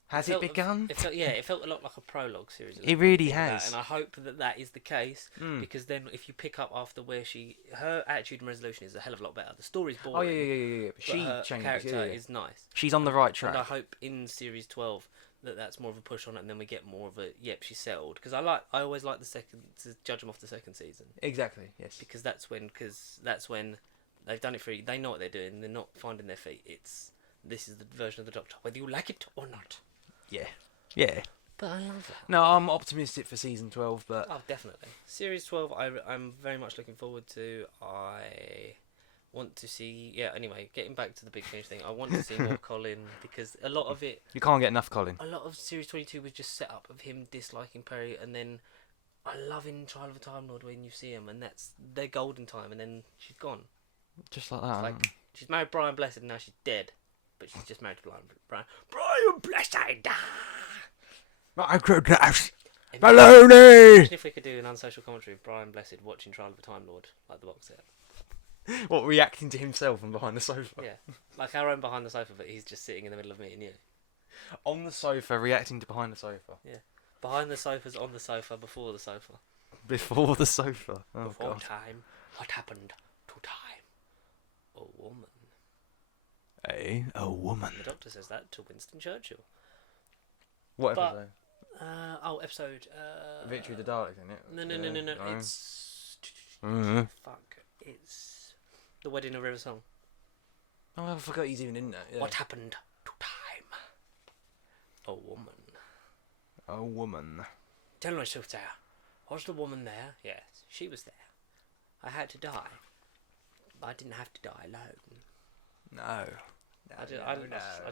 has it begun? It felt a lot like a prologue series. It really has, and I hope that is the case because then if you pick up after where her attitude and resolution is a hell of a lot better. The story's boring. Oh yeah. But she her changes. Character is nice. She's on the right track. And I hope in series 12 that's more of a push on it, and then we get more of a she's settled. Because I always like to judge them off the second season. Exactly. Yes. Because that's when they've done it for. They know what they're doing. They're not finding their feet. This is the version of the Doctor, whether you like it or not. Yeah. But I love it. No, I'm optimistic for season 12, but Oh, definitely. Series 12, I'm very much looking forward to. I want to see. Yeah. Anyway, getting back to the Big Finish thing, I want to see more Colin because a lot of it. You can't get enough Colin. A lot of series 22 was just set up of him disliking Perry, and then I love in Trial of a Time Lord when you see him, and that's their golden time, and then she's gone. Just like that. Like she's married Brian Blessed, and now she's dead, but she's just married to Brian Blessed. I could have Imagine if we could do an unsocial commentary of Brian Blessed watching Trial of a Time Lord, like the box set. What, reacting to himself and behind the sofa? Yeah, like our own behind the sofa, but he's just sitting in the middle of me and you. On the sofa, reacting to behind the sofa. Yeah, behind the sofa's on the sofa, before the sofa. Before the sofa. Oh, Before God. time, what happened to time? A woman. A woman. The Doctor says that to Winston Churchill. What But- episode? Episode. Victory of the Daleks, isn't it? No. No. It's fuck. It's the Wedding of River Song. Oh, I forgot he's even in that. Yeah. What happened to time? A woman. A woman. Tell me, sister. Was the woman there? Yes, she was there. I had to die. I didn't have to die alone. No. I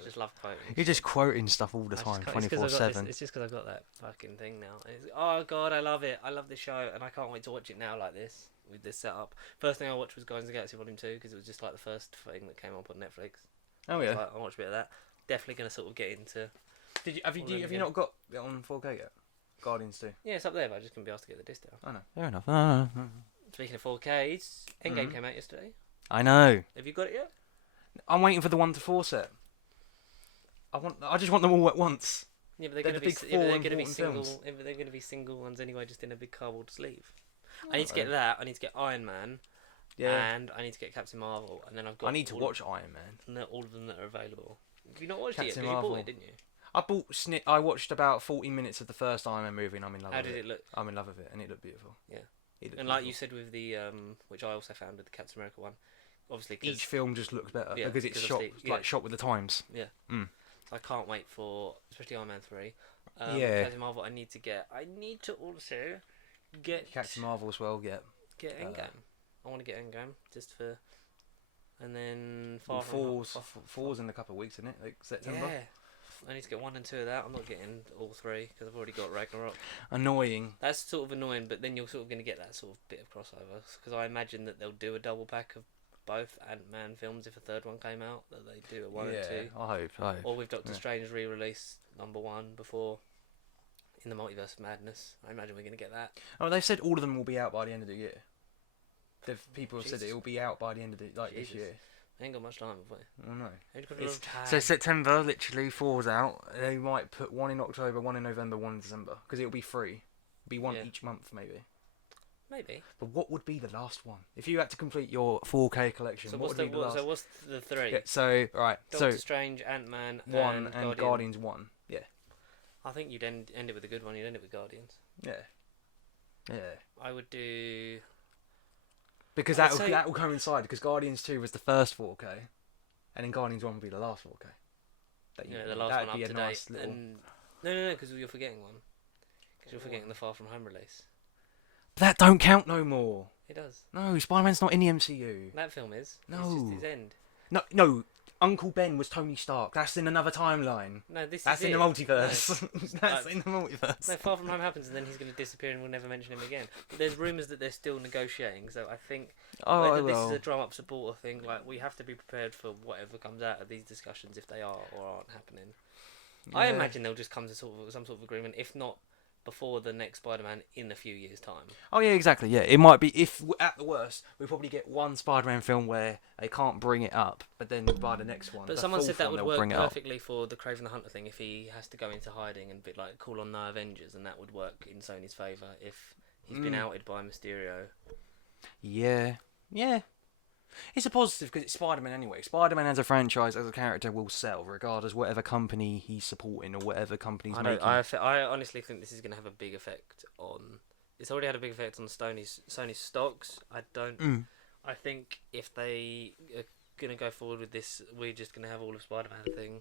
just love quoting. You're just quoting stuff all the time, 24/7. It's just because I've got that fucking thing now. Oh god, I love it. I love this show, and I can't wait to watch it now like this, with this setup. First thing I watched was Guardians of the Galaxy Volume 2, because it was just like the first thing that came up on Netflix. Oh I yeah. watched a bit of that. Definitely going to sort of get into... Have you not got it on 4K yet? Guardians 2. Yeah, it's up there, but I just couldn't be asked to get the disc down. Oh no. Fair enough. No. Speaking of 4Ks, Endgame came out yesterday. I know. Have you got it yet? I'm waiting for the 1 to 4 set. I just want them all at once. Yeah, but they're They're going the to big be four they're going to be important single. films. They're going to be single ones anyway, just in a big cardboard sleeve. I need to get that. I need to get Iron Man. Yeah. And I need to get Captain Marvel, and then I've got. I need to watch Iron Man. All of them that are available. Have you not watched Captain it yet? 'Cause you Marvel. bought it, didn't you? I watched about 40 minutes of the first Iron Man movie, and I'm in love How with did it. it look? I'm in love with it, and it looked beautiful. Yeah. It looked And like beautiful. you said with the which I also found with the Captain America one, obviously 'cause Each film just looks better Yeah, because it's 'cause shot obviously- yeah. shot with the times. I can't wait for especially Iron Man 3. Yeah. Captain Marvel. I need to also get Captain Marvel as well. Yeah. Endgame. I want to get Endgame just for, and then Well, Far four's in a couple of weeks, isn't it? Like September. Yeah. I need to get 1 and 2 of that. I'm not getting all 3 because I've already got Ragnarok. Annoying. That's sort of annoying, but then you're sort of going to get that sort of bit of crossover because I imagine that they'll do a double pack of both Ant-Man films if a third one came out. That they do a 1 and 2, I hope. or with Doctor Yeah. Strange re-release #1 before in the Multiverse of Madness. I imagine we're going to get that. Oh, they've said all of them will be out by the end of the year. People have said Jesus. it will be out by the end of this Jesus. year. We ain't got much time, have we? Oh no. Ain't got a lot of time. So September, literally, 4's out. They might put 1 in October, 1 in November, 1 in December, because it'll be free. Be one Yeah. each month, maybe. Maybe. But what would be the last one? If you had to complete your 4K collection, So what what's would be the last? so what's the 3? Yeah, so right, Doctor so Strange, Ant-Man, 1 and and Guardians 1. Yeah, I think you'd end it with a good one. You'd end it with Guardians. yeah. I would do. Because I'd say- that will coincide. Because Guardians 2 was the first 4K, and then Guardians 1 will be the last 4K. The last that'd one up be a to nice date. little. And no, because you're forgetting one. Because you're forgetting the Far From Home release. That don't count no more. It does. No, Spider-Man's not in the MCU. That film is. It's No. just his end. No. Uncle Ben was Tony Stark. That's in another timeline. No, this That's is in it. the multiverse. No. That's in the multiverse. No, Far From Home happens and then he's going to disappear and we'll never mention him again. But there's rumours that they're still negotiating, so I think whether this is a drum up supporter thing, like we have to be prepared for whatever comes out of these discussions if they are or aren't happening. I imagine they'll just come to some sort of agreement, if not before the next Spider-Man in a few years' time. Oh yeah, exactly. Yeah, it might be if at the worst we probably get one Spider-Man film where they can't bring it up, but then by the next one. But the someone said fourth that one, would they'll work bring it up. perfectly for the Kraven the Hunter thing if he has to go into hiding and be like call on the Avengers, and that would work in Sony's favour if he's been outed by Mysterio. Yeah, yeah. It's a positive because it's Spider-Man anyway. Spider-Man as a franchise, as a character, will sell regardless whatever company he's supporting or whatever company's making. I honestly think this is going to have a big effect on. It's already had a big effect on Sony's stocks. I think if they are going to go forward with this, we're just going to have all of Spider-Man thing.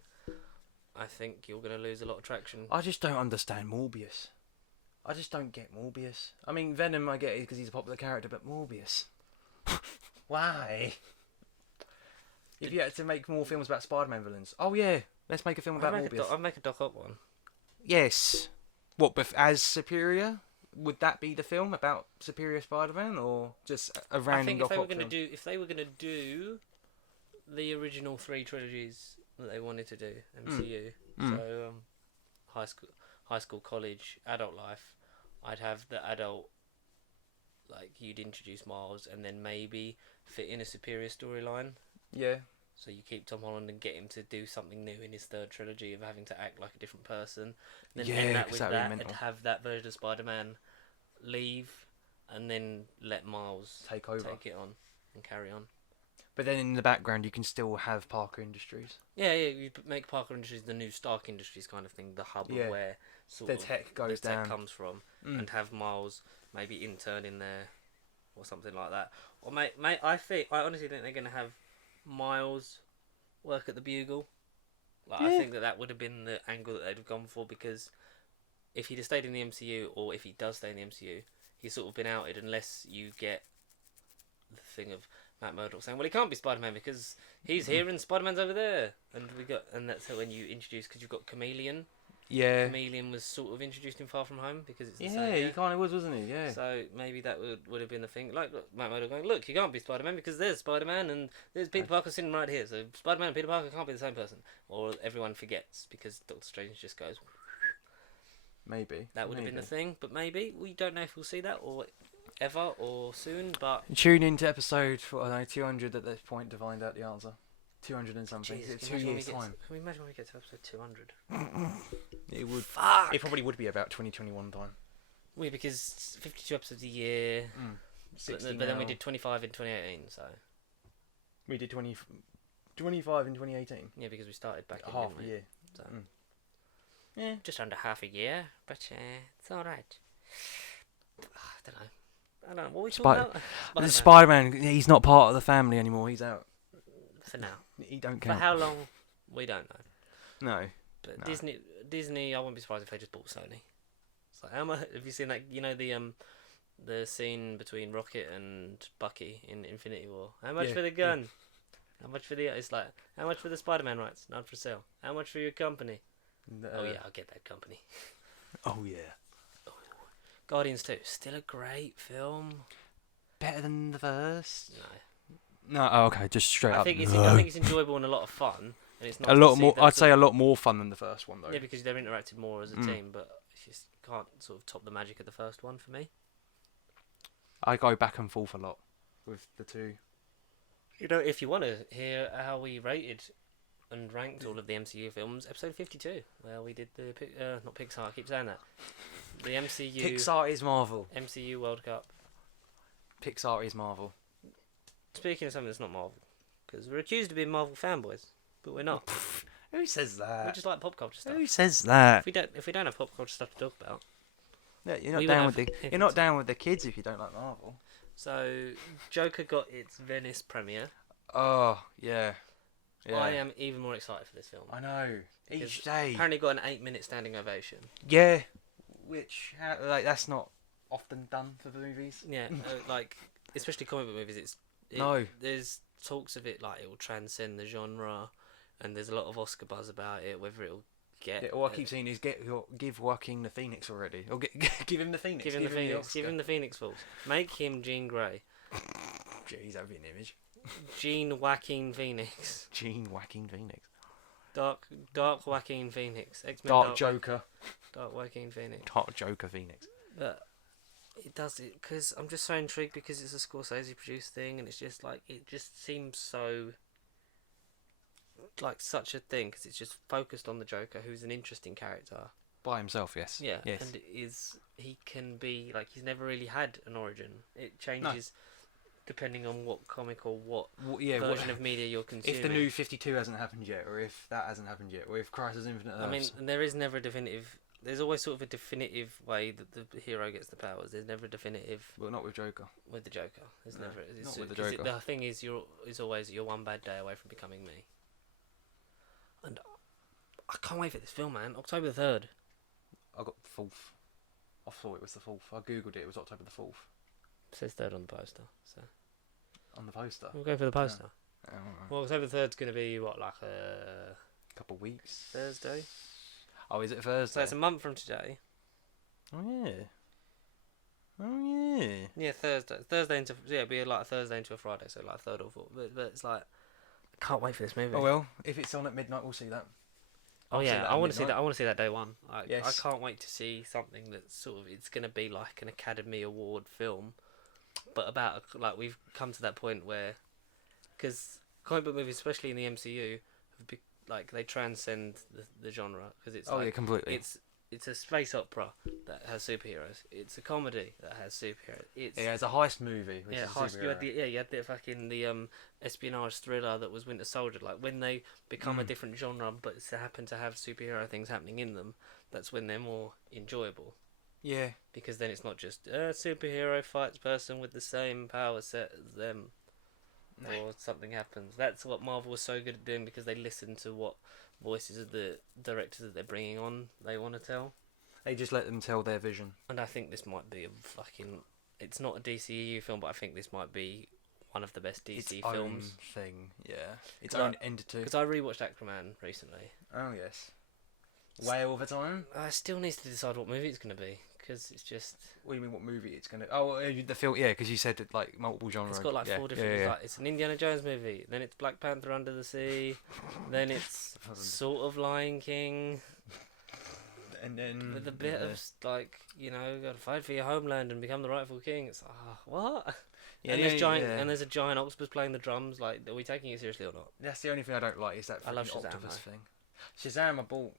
I think you're going to lose a lot of traction. I just don't understand Morbius. I just don't get Morbius. I mean, Venom I get it because he's a popular character, but Morbius. Why? If you had to make more films about Spider-Man villains, oh yeah, let's make a film about Morbius. I'll make a Doc Ock one. Yes. What, as Superior? Would that be the film about Superior Spider-Man, or just a random? I think if they were going to do the original 3 trilogies that they wanted to do MCU, so high school, college, adult life, I'd have the adult. Like, you'd introduce Miles and then maybe fit in a Superior storyline. Yeah. So you keep Tom Holland and get him to do something new in his 3rd trilogy of having to act like a different person. Then end that with that and have that version of Spider-Man leave and then let Miles take it on and carry on. But then in the background you can still have Parker Industries. Yeah, you make Parker Industries the new Stark Industries kind of thing, the hub of where the tech goes down. Tech comes from, and have Miles maybe intern in there or something like that. Or I honestly think they're going to have Miles work at the Bugle. Like, I think that would have been the angle that they'd have gone for, because if he'd have stayed in the MCU, or if he does stay in the MCU, he's sort of been outed unless you get the thing of Matt Murdock saying, well, he can't be Spider-Man because he's here and Spider-Man's over there. And that's how when you introduce, because you've got Chameleon. Yeah. Chameleon was sort of introduced in Far From Home because it's the same. Yeah, he kind of was, wasn't he? Yeah. So maybe that would have been the thing. Like Matt Murdock going, look, you can't be Spider-Man because there's Spider-Man and there's Peter Parker sitting right here. So Spider-Man and Peter Parker can't be the same person. Or everyone forgets because Doctor Strange just goes. Maybe. That would have been the thing. But maybe. We don't know if we'll see that or ever or soon. But tune into episode 200 at this point to find out the answer. 200 and something. Jeez, 2 years' time. Can we imagine when we get to episode 200? It would. Fuck! It probably would be about 2021 time. Well, because 52 episodes a year. But then we did 25 in 2018, so. We did 25 in 2018. Yeah, because we started back in half a year. So. Yeah. Just under half a year, but it's alright. I don't know. What are we talking about? Spider-Man, he's not part of the family anymore. He's out. For now. He don't count. For how long? We don't know. No. But no. Disney, I wouldn't be surprised if they just bought Sony. It's like, how much have you seen that? You know the scene between Rocket and Bucky in Infinity War. How much for the gun? Yeah. How much for the? It's like, how much for the Spider-Man rights? Not for sale. How much for your company? Oh yeah, I'll get that company. Oh yeah. Guardians 2, still a great film. Better than the first? No. No, oh, okay, just straight up. I think it's enjoyable and a lot of fun. And it's not a lot more. I'd say a lot more fun than the first one, though. Yeah, because they've interacted more as a team, but you just can't sort of top the magic of the first one for me. I go back and forth a lot with the two. You know, if you want to hear how we rated and ranked all of the MCU films, episode 52, where we did the not Pixar. I keep saying that. The MCU. Pixar is Marvel. MCU World Cup. Pixar is Marvel. Speaking of something that's not Marvel, because we're accused of being Marvel fanboys, but we're not. Who says that? We just like pop culture stuff. Who says that? If we don't have pop culture stuff to talk about, yeah, you're not down with the kids if you don't like Marvel. So, Joker got its Venice premiere. Oh yeah. I am even more excited for this film. I know. Each day. Apparently, got an 8-minute standing ovation. Yeah, which that's not often done for the movies. Yeah, especially comic book movies. No. There's talks of it like it will transcend the genre. and there's a lot of Oscar buzz about it. Whether it'll get Yeah, all I keep saying is give Joaquin the Phoenix already, or give him the Phoenix. give him the Phoenix, Oscar. give him the Phoenix Falls. Make him Jean Grey. Jeez, that would be an image. Jean Joaquin Phoenix. Jean Joaquin Phoenix. Dark Joaquin Phoenix. X-Men Dark Joker. Dark Joaquin Phoenix. Dark Joker Phoenix. But it does it because I'm just so intrigued because it's a Scorsese produced thing, and it's just like it just seems so like such a thing because it's just focused on the Joker, who's an interesting character. By himself, yes. Yeah, Yes. and he can be like he's never really had an origin. It changes depending on what comic or what version of media you're consuming. If the new 52 hasn't happened yet, or if that hasn't happened yet, or if Crisis on Infinite Earths. I mean, there is never a definitive. There's always sort of a definitive way that the hero gets the powers. There's never a definitive well, not with Joker. with the Joker. There's No, never. not with the 'cause Joker. The thing is, is always you're one bad day away from becoming me. And I can't wait for this film, man. October 3rd. I got the 4th. I thought it was the 4th. I googled it. It was October the 4th It says 3rd on the poster. So on the poster. we'll go for the poster. I don't know. Well, October 3rd's going to be what, like a Couple of weeks. Thursday? Oh, is it Thursday? So it's a month from today. Oh yeah. Oh yeah. Yeah, Thursday. It'll be like a Thursday into a Friday, so like 3rd or 4th. But it's like I can't wait for this movie. Oh well, if it's on at midnight, we'll see that. Oh I'll see yeah, that I at want to see midnight. that. I want to see that day one. I Yes. can't wait to see something that's sort of it's going to be like an Academy Award film, but about like we've come to that point where, because comic book movies, especially in the MCU, like they transcend the genre because it's Oh like yeah, completely. it's a space opera that has superheroes. It's a comedy that has superheroes. It's Yeah, it's a heist movie. Which is a you had superhero. you had the fucking espionage thriller that was Winter Soldier. Like when they become a different genre, but happen to have superhero things happening in them, that's when they're more enjoyable. Yeah. Because then it's not just a superhero fights person with the same power set as them, or something happens. That's what Marvel was so good at doing because they listen to what voices of the directors that they're bringing on they want to tell. They just let them tell their vision. And I think this might be a fucking. It's not a DCEU film, but I think this might be one of the best DC Its films. own thing. Yeah. Its Like- own entity. Because I rewatched Aquaman recently. Oh yes. Whale of a time. I still need to decide what movie it's going to be because it's just. What do you mean? What movie it's gonna? Oh, the film. Yeah, because you said that, like multiple genres. It's got like yeah, 4 different. Yeah, It's, yeah. like, it's an Indiana Jones movie, then it's Black Panther Under the Sea, then it's sort of Lion King, And then with a bit of like got to fight for your homeland and become the rightful king. It's what? Yeah, and there's yeah, giant yeah. and there's a giant octopus playing the drums. Like, are we taking it seriously or not? That's the only thing I don't like is that I love freaking Shazam, octopus though. thing. Shazam, I bought.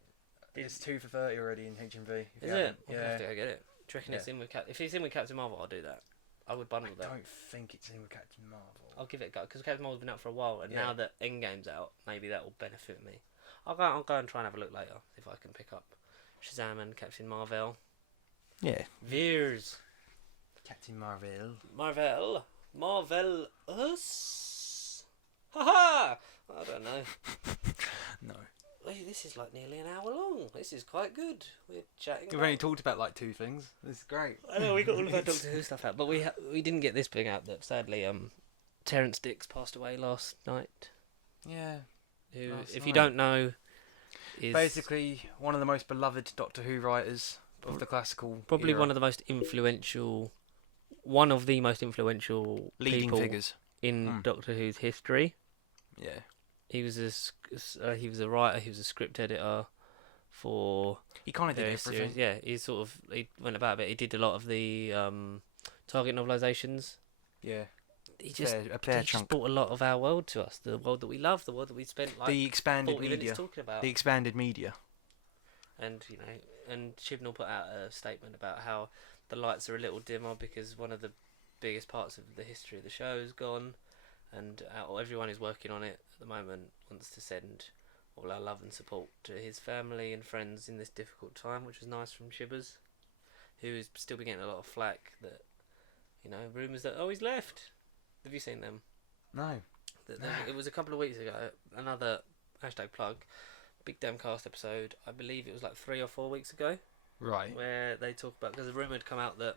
It's 2 for $30 already in HMV. Is it? I'll Yeah. have to go get it. Do you reckon it's Yeah. in with If it's in with Captain Marvel, I'll do that. I would bundle I that. don't think it's in with Captain Marvel. I'll give it a go because Captain Marvel's been out for a while, and Yeah. now that Endgame's out, maybe that will benefit me. I'll go and try and have a look later if I can pick up Shazam and Captain Marvel. Yeah. Veers. Captain Marvel. Marvel us. Haha. I don't know. No. Wait, this is like nearly an hour long. This is quite good. We're chatting. We've only talked about like 2 things. This is great. I know we got all of our Doctor Who stuff out, but we didn't get this thing out that sadly Terrance Dicks passed away last night. Yeah. Who, Last if you night. don't know, is Basically, one of the most beloved Doctor Who writers of the classical. probably era. one of the most influential leading people figures. in Doctor Who's history. Yeah. He was a writer. He was a script editor for He kind of did various everything. series. Yeah, he went about a bit. He did a lot of the Target novelizations. Yeah. He just A fair he just chunk. brought a lot of our world to us. The world that we love, the world that we spent like The expanded 40 media. minutes talking about. The expanded media. And and Chibnall put out a statement about how the lights are a little dimmer because one of the biggest parts of the history of the show is gone, and everyone who's working on it at the moment wants to send all our love and support to his family and friends in this difficult time, which was nice from Shibbers, who is still been getting a lot of flack that, rumours that, he's left. Have you seen them? No. It was a couple of weeks ago, another hashtag plug, Big Damn Cast episode, I believe it was like 3 or 4 weeks ago, Right. where they talk about, because a rumour had come out that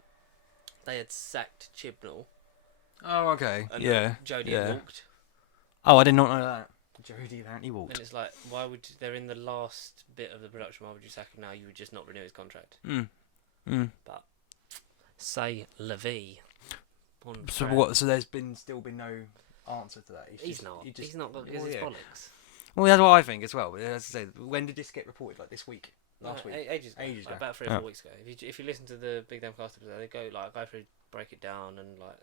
they had sacked Chibnall Oh, okay. and Yeah. Jodie yeah. had walked. Oh, I did not know that. Jodie apparently And walked. it's like, why would they're in the last bit of the production? Why would you sack him now? You would just not renew his contract. But say la vie. So what? So there's still been no answer to that. He's not got his bollocks. Well, that's what I think as well. But as I say, when did this get reported? Like this week, last week, ages ago. Ages ago. About 3 or 4 weeks ago. If you listen to the Big Damn Cast episode, they go through, break it down, and like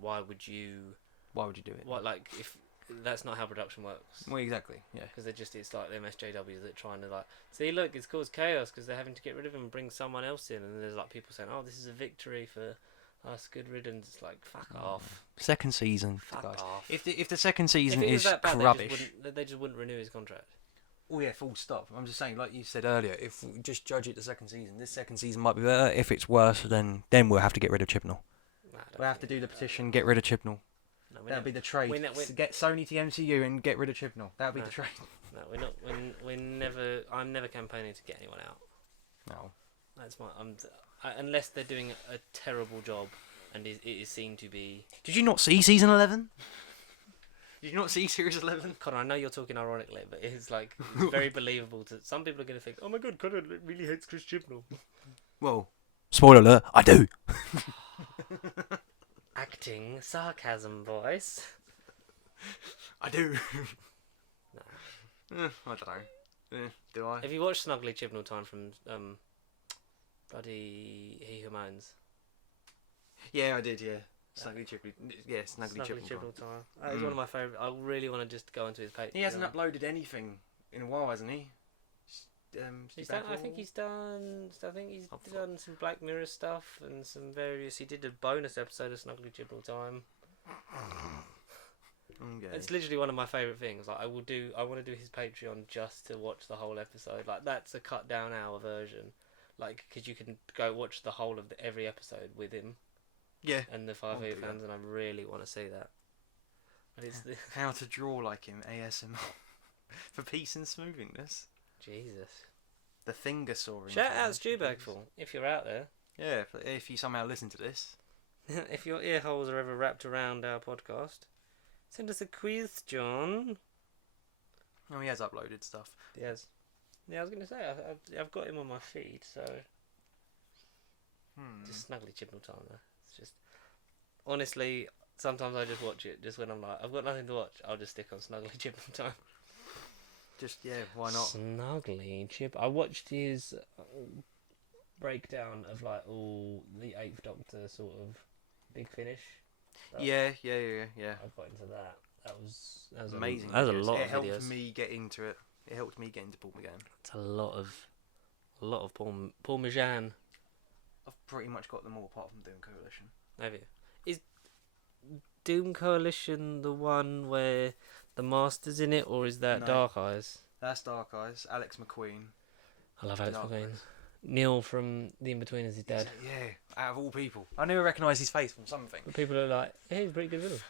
why would you do it? What, like, if that's not how production works? Well, exactly. Yeah. Because it's like the MSJWs that are trying to like, see, look, it's caused chaos because they're having to get rid of him and bring someone else in, and there's like people saying, oh, this is a victory for us, good riddance. It's like, fuck off. Second season, Fuck guys. off. If the second season If it was is that bad, rubbish, they just wouldn't renew his contract. oh yeah, full stop. I'm just saying, like you said earlier, if we just judge it the second season, this second season might be better. If it's worse, then we'll have to get rid of Chibnall. We'll have to do the petition, get rid of Chibnall. No, That'll be the trade. Get Sony to the MCU and get rid of Chibnall. That'll be the trade. No, we're not. We're never. I'm never campaigning to get anyone out. No. That's unless they're doing a terrible job, and it is seen to be. Did you not see season 11? Did you not see series 11? Connor, I know you're talking ironically, but it's like it's very believable. To some people are going to think, oh my god, Connor really hates Chris Chibnall. Well, spoiler alert, I do. Acting sarcasm voice. I do. Nah. I don't know. Do I? Have you watched Snuggly Chibnall Time from bloody He Who Moans? Yeah, I did. Yeah. Snuggly Chibnall. Yeah, Snuggly Chibnall. Time. That is one of my favourite. I really want to just go into his page. He hasn't uploaded anything in a while, hasn't he? I think he's done. I think he's done some Black Mirror stuff and some various. He did a bonus episode of Snuggly Chibnall Time. Okay. It's literally one of my favourite things. Like I want to do his Patreon just to watch the whole episode. Like that's a cut down hour version. Like because you can go watch the whole of every episode with him. Yeah. And the 5 fans, and I really want to see that. But it's how to draw like him ASMR for peace and smoothingness. Jesus. The finger sawing. Shout out Stu Bagful, if you're out there. Yeah, if you somehow listen to this. If your ear holes are ever wrapped around our podcast, send us a quiz, John. Oh, he has uploaded stuff. Yes. Yeah, I was going to say, I've got him on my feed, so... Just Snuggly Chibnall Time, though. It's just... Honestly, sometimes I just watch it, just when I'm like, I've got nothing to watch, I'll just stick on Snuggly Chibnall Time. Just, yeah, why not? Snuggly Chib. I watched his breakdown of, like, all the 8th Doctor sort of Big Finish. Yeah. I got into that. That was amazing. That was a lot it of helped videos. me get into it. It helped me get into Paul McGann. It's a lot of Paul McGann. I've pretty much got them all apart from Doom Coalition. Have you? Is Doom Coalition the one where the Master's in it, or is that No. Dark Eyes? That's Dark Eyes. Alex McQueen. I love Alex Dark McQueen. Eyes. Neil from The In-Betweeners is dead. Yeah, out of all people. I never recognised his face from something. But people are like, hey, he's a pretty good villain.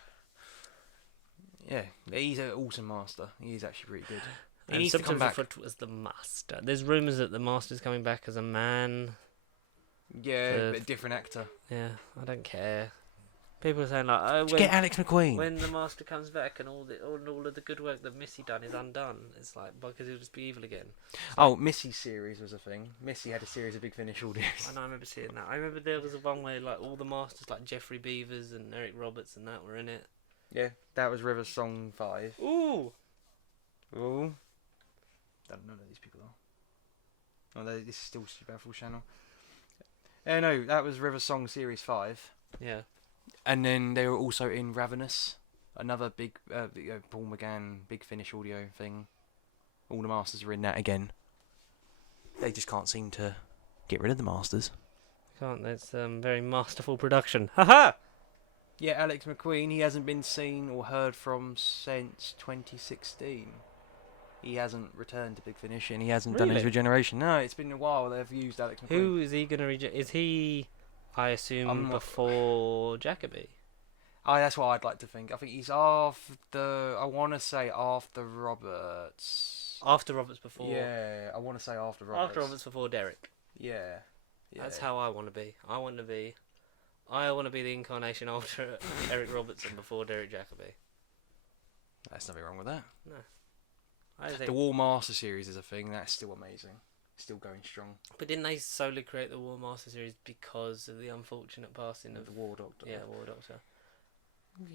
Yeah, he's an awesome master. He is actually pretty good. He And needs to come sometimes back. referred to as the Master. There's rumours that the Master's coming back as a man. Yeah, but a different actor. Yeah, I don't care. People are saying like, oh, Get Alex McQueen. when the Master comes back and all of the good work that Missy done is undone. It's like because he'll just be evil again. Oh, Missy's series was a thing. Missy had a series of Big Finish audios. I know, I remember seeing that. I remember there was a one where like all the Masters, like Jeffrey Beavers and Eric Roberts and that were in it. Yeah, that was River Song 5. Ooh. Ooh. Don't know who these people are. Oh, this is still Super Baffle channel. No, that was River Song Series 5. Yeah. And then they were also in Ravenous, another big Paul McGann Big Finish audio thing. All the Masters are in that again. They just can't seem to get rid of the Masters. Can't. That's very masterful production. Haha. Yeah, Alex McQueen, he hasn't been seen or heard from since 2016. He hasn't returned to Big Finish and he hasn't done his Really? regeneration. No, it's been a while they've used Alex McQueen. Who is he gonna reject? Is he? I assume I'm not- before Jacoby. That's what I'd like to think. I think he's after, I want to say after Roberts. After Roberts, before. Yeah, I want to say after Roberts. After Roberts, before Derek. Yeah. That's how I want to be. I want to be the incarnation after Eric Robertson before Derek Jacoby. There's nothing wrong with that. I think. The War Master series is a thing. That's still amazing. Still going strong. But didn't they solely create the War Master series because of the unfortunate passing of The War Doctor. Yeah, War Doctor?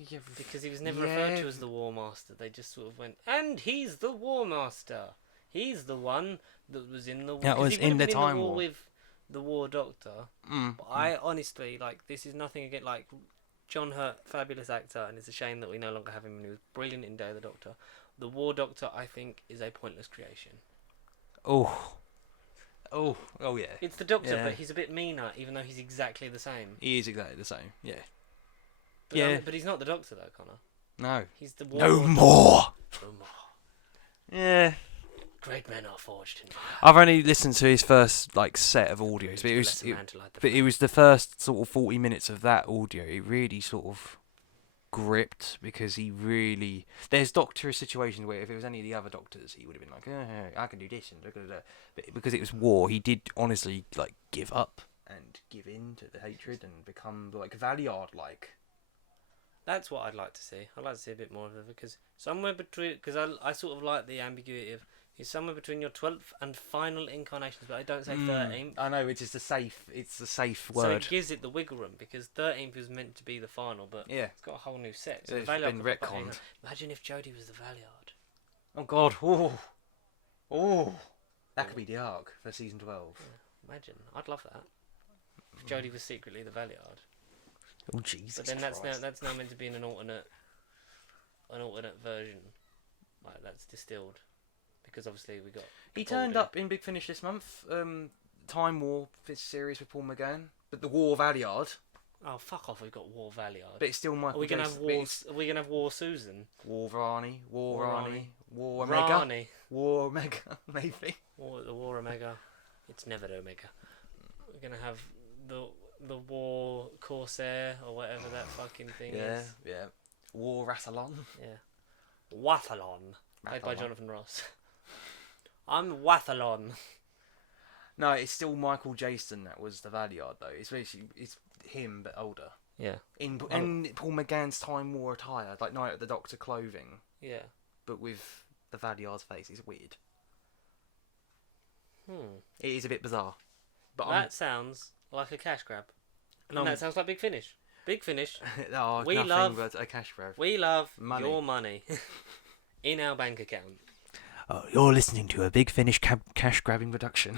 Yeah, Because he was never referred to as the War Master. They just sort of went, and he's the War Master. He's the one that was in the war. That was in the Time war War with the War Doctor. But I honestly, like, this is nothing against, like, John Hurt, fabulous actor, and it's a shame that we no longer have him, and he was brilliant in Day of the Doctor. The War Doctor, I think, is a pointless creation. Oh yeah. It's the Doctor, Yeah. but he's a bit meaner, even though he's exactly the same. He is exactly the same. Yeah. But he's not the Doctor, though, Connor. No. He's the War No Doctor. more. No more. Yeah. Great men are forged in fire. I've only listened to his first set of audios, but it was the first sort of 40 minutes of that audio. It really sort of gripped because there's Doctor situations where if it was any of the other Doctors, he would have been like, I can do this and look at that. But because it was war, he did honestly give up and give in to the hatred and become Valiard. That's what I'd like to see. I'd like to see a bit more of it because somewhere between, because I sort of like the ambiguity of he's somewhere between your 12th and final incarnations, but I don't say 13th. I know it's a safe So word. it gives it the wiggle room because 13th was meant to be the final, but Yeah. it's got a whole new set. So the it's Valiard been could pop retconned. in. Imagine if Jodie was the Valiard. Oh God! Oh, that could be the arc for season 12. Yeah, imagine. I'd love that. If Jodie was secretly the Valiard. Oh Jesus! But then that's now meant to be in an alternate version, like that's distilled, because obviously we got. He turned up in Big Finish this month. Time War series with Paul McGann, but the War Valiard. Oh fuck off! We've got War Valiard. But it's still Michael. Are we gonna Jason, have War? Are we gonna have War Susan? War Rani, War Omega, Rani. War Omega, maybe. The War Omega. It's never the Omega. We're gonna have the War Corsair or whatever that fucking thing is. Yeah. War Rassilon. Yeah. Wathalon. Played by Wathalon. Jonathan Ross. I'm Wathalon. No, it's still Michael Jason that was the Valiard though. It's him but older. Yeah. In Paul McGann's Time War attire, like Night at the Doctor clothing, Yeah. but with the Valiard's face. It's weird. Hmm. It is a bit bizarre. But That sounds like a cash grab. No. And that sounds like Big Finish. Big Finish. oh, We nothing love- but a cash grab. We love Money. your money in our bank account. Oh, you're listening to a Big Finish cash grabbing production.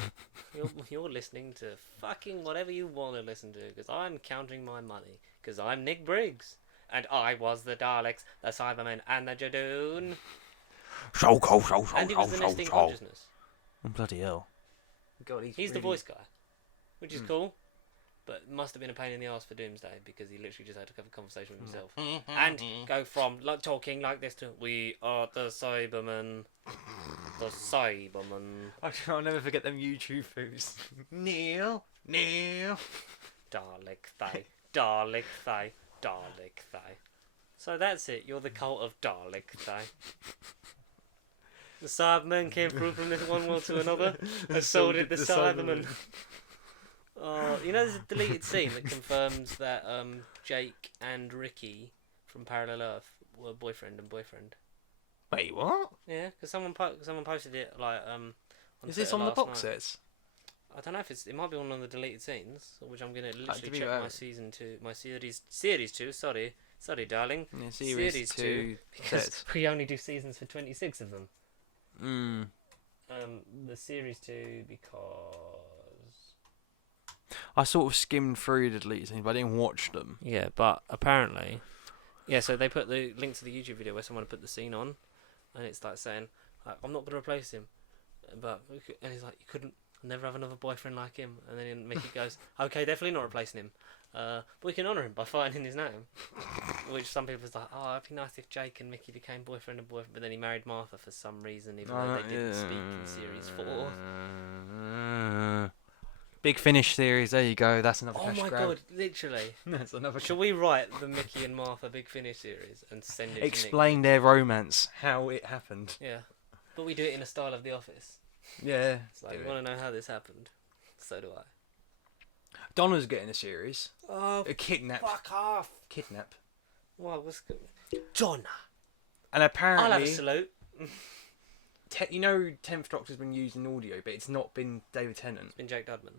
You're listening to fucking whatever you want to listen to, because I'm counting my money. Because I'm Nick Briggs. And I was the Daleks, the Cybermen, and the Jadoon. And he was the nesting consciousness. Oh, bloody hell. God, He's the voice guy. Which is cool. But must have been a pain in the ass for Doomsday, because he literally just had to have a conversation with himself. And go from talking like this to, we are the Cybermen. The Cybermen. I'll never forget them YouTube foos. Neil. Dalek Thai. Dalek Thai. Dalek Thai. So that's it. You're the cult of Dalek Thai. The Cybermen came through from this one world to another, and so did the Cybermen. Oh, you know, there's a deleted scene that confirms that Jake and Ricky from Parallel Earth were boyfriend and boyfriend. Wait, what? Yeah, because someone posted it on Is this Twitter on the last box night. sets? I don't know if it might be one of the deleted scenes, which I'm gonna literally to be check fair- my series 2. Sorry, darling. Yeah, series 2 because sets. we only do seasons for 26 of them. Mm. The series 2 because I sort of skimmed through the deleted scenes, but I didn't watch them. yeah, but apparently, yeah. So they put the link to the YouTube video where someone put the scene on, and it's like saying, like, "I'm not gonna replace him," but and he's like, "You couldn't." Never have another boyfriend like him. And then Mickey goes, okay, definitely not replacing him. But we can honour him by fighting in his name. Which some people was like, oh, it'd be nice if Jake and Mickey became boyfriend and boyfriend. But then he married Martha for some reason, even though they didn't speak in series 4. Big Finish series, there you go. That's another Oh cash my grab. god, literally. That's another Shall we write the Mickey and Martha Big Finish series and send it Explain their romance, how it happened. to Nick? Yeah. But we do it in a style of The Office. Yeah. It's like, you want to know how this happened? So do I. Donna's getting a series. Oh, A kidnap. fuck off. Kidnap. Well, what's good? Donna. And apparently, I'll have a salute. you know, 10th Doctor's been used in audio, but it's not been David Tennant. It's been Jake Dudman.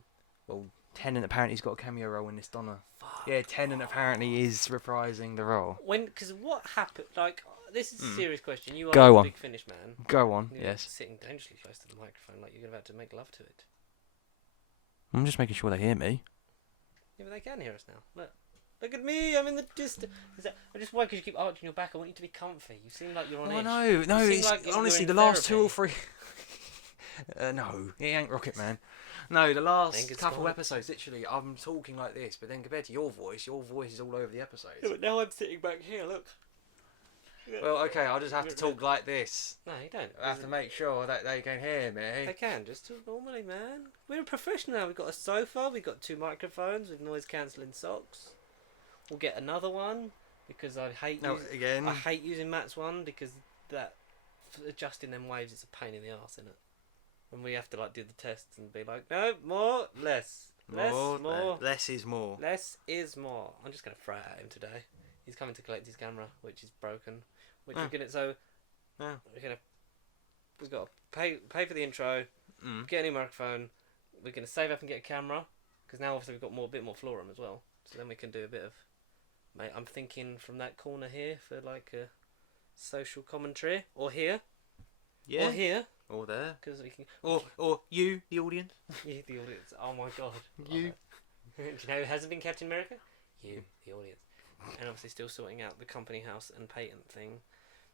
Well, Tennant apparently has got a cameo role in this Donna. Fuck. Yeah, Tennant apparently is reprising the role. Because what happened? Like, this is a serious question. You are Go a on. Big Finish man. Go on, You're yes. sitting dangerously close to the microphone, like you're about to make love to it. I'm just making sure they hear me. Yeah, but they can hear us now. Look at me. I'm in the distance. I just why? Because you keep arching your back. I want you to be comfy. You seem like you're on edge. No, You seem it's like you're honestly in the last two or therapy. three. No, it ain't Rocket Man. No, the I last think it's couple fine. episodes, literally, I'm talking like this, but then compared to your voice is all over the episodes. Yeah, but now I'm sitting back here. Look. Well, okay, I'll just have to talk like this. No, you don't. I have to make sure that they can hear They me. can just talk normally, man. We're a professional now. We've got a sofa. We've got 2 microphones with noise cancelling socks. We'll get another one because I hate. Again. I hate using Matt's one because that adjusting them waves is a pain in the arse, isn't it? When we have to like do the tests and be like, no, more, less, more. Less is more. Less is more. I'm just gonna throw it at him today. He's coming to collect his camera, which is broken. Which we're gonna we've got to pay for the intro, get a new microphone. We're gonna save up and get a camera because now obviously we've got a bit more floor room as well. So then we can do a bit of. Mate, I'm thinking from that corner here for like a social commentary, or here, Yeah. or here, Or there. because we can. Or you, the audience. You, the audience. Oh my god. You. Do you know who hasn't been Captain America? You, the audience. And obviously still sorting out the company house and patent thing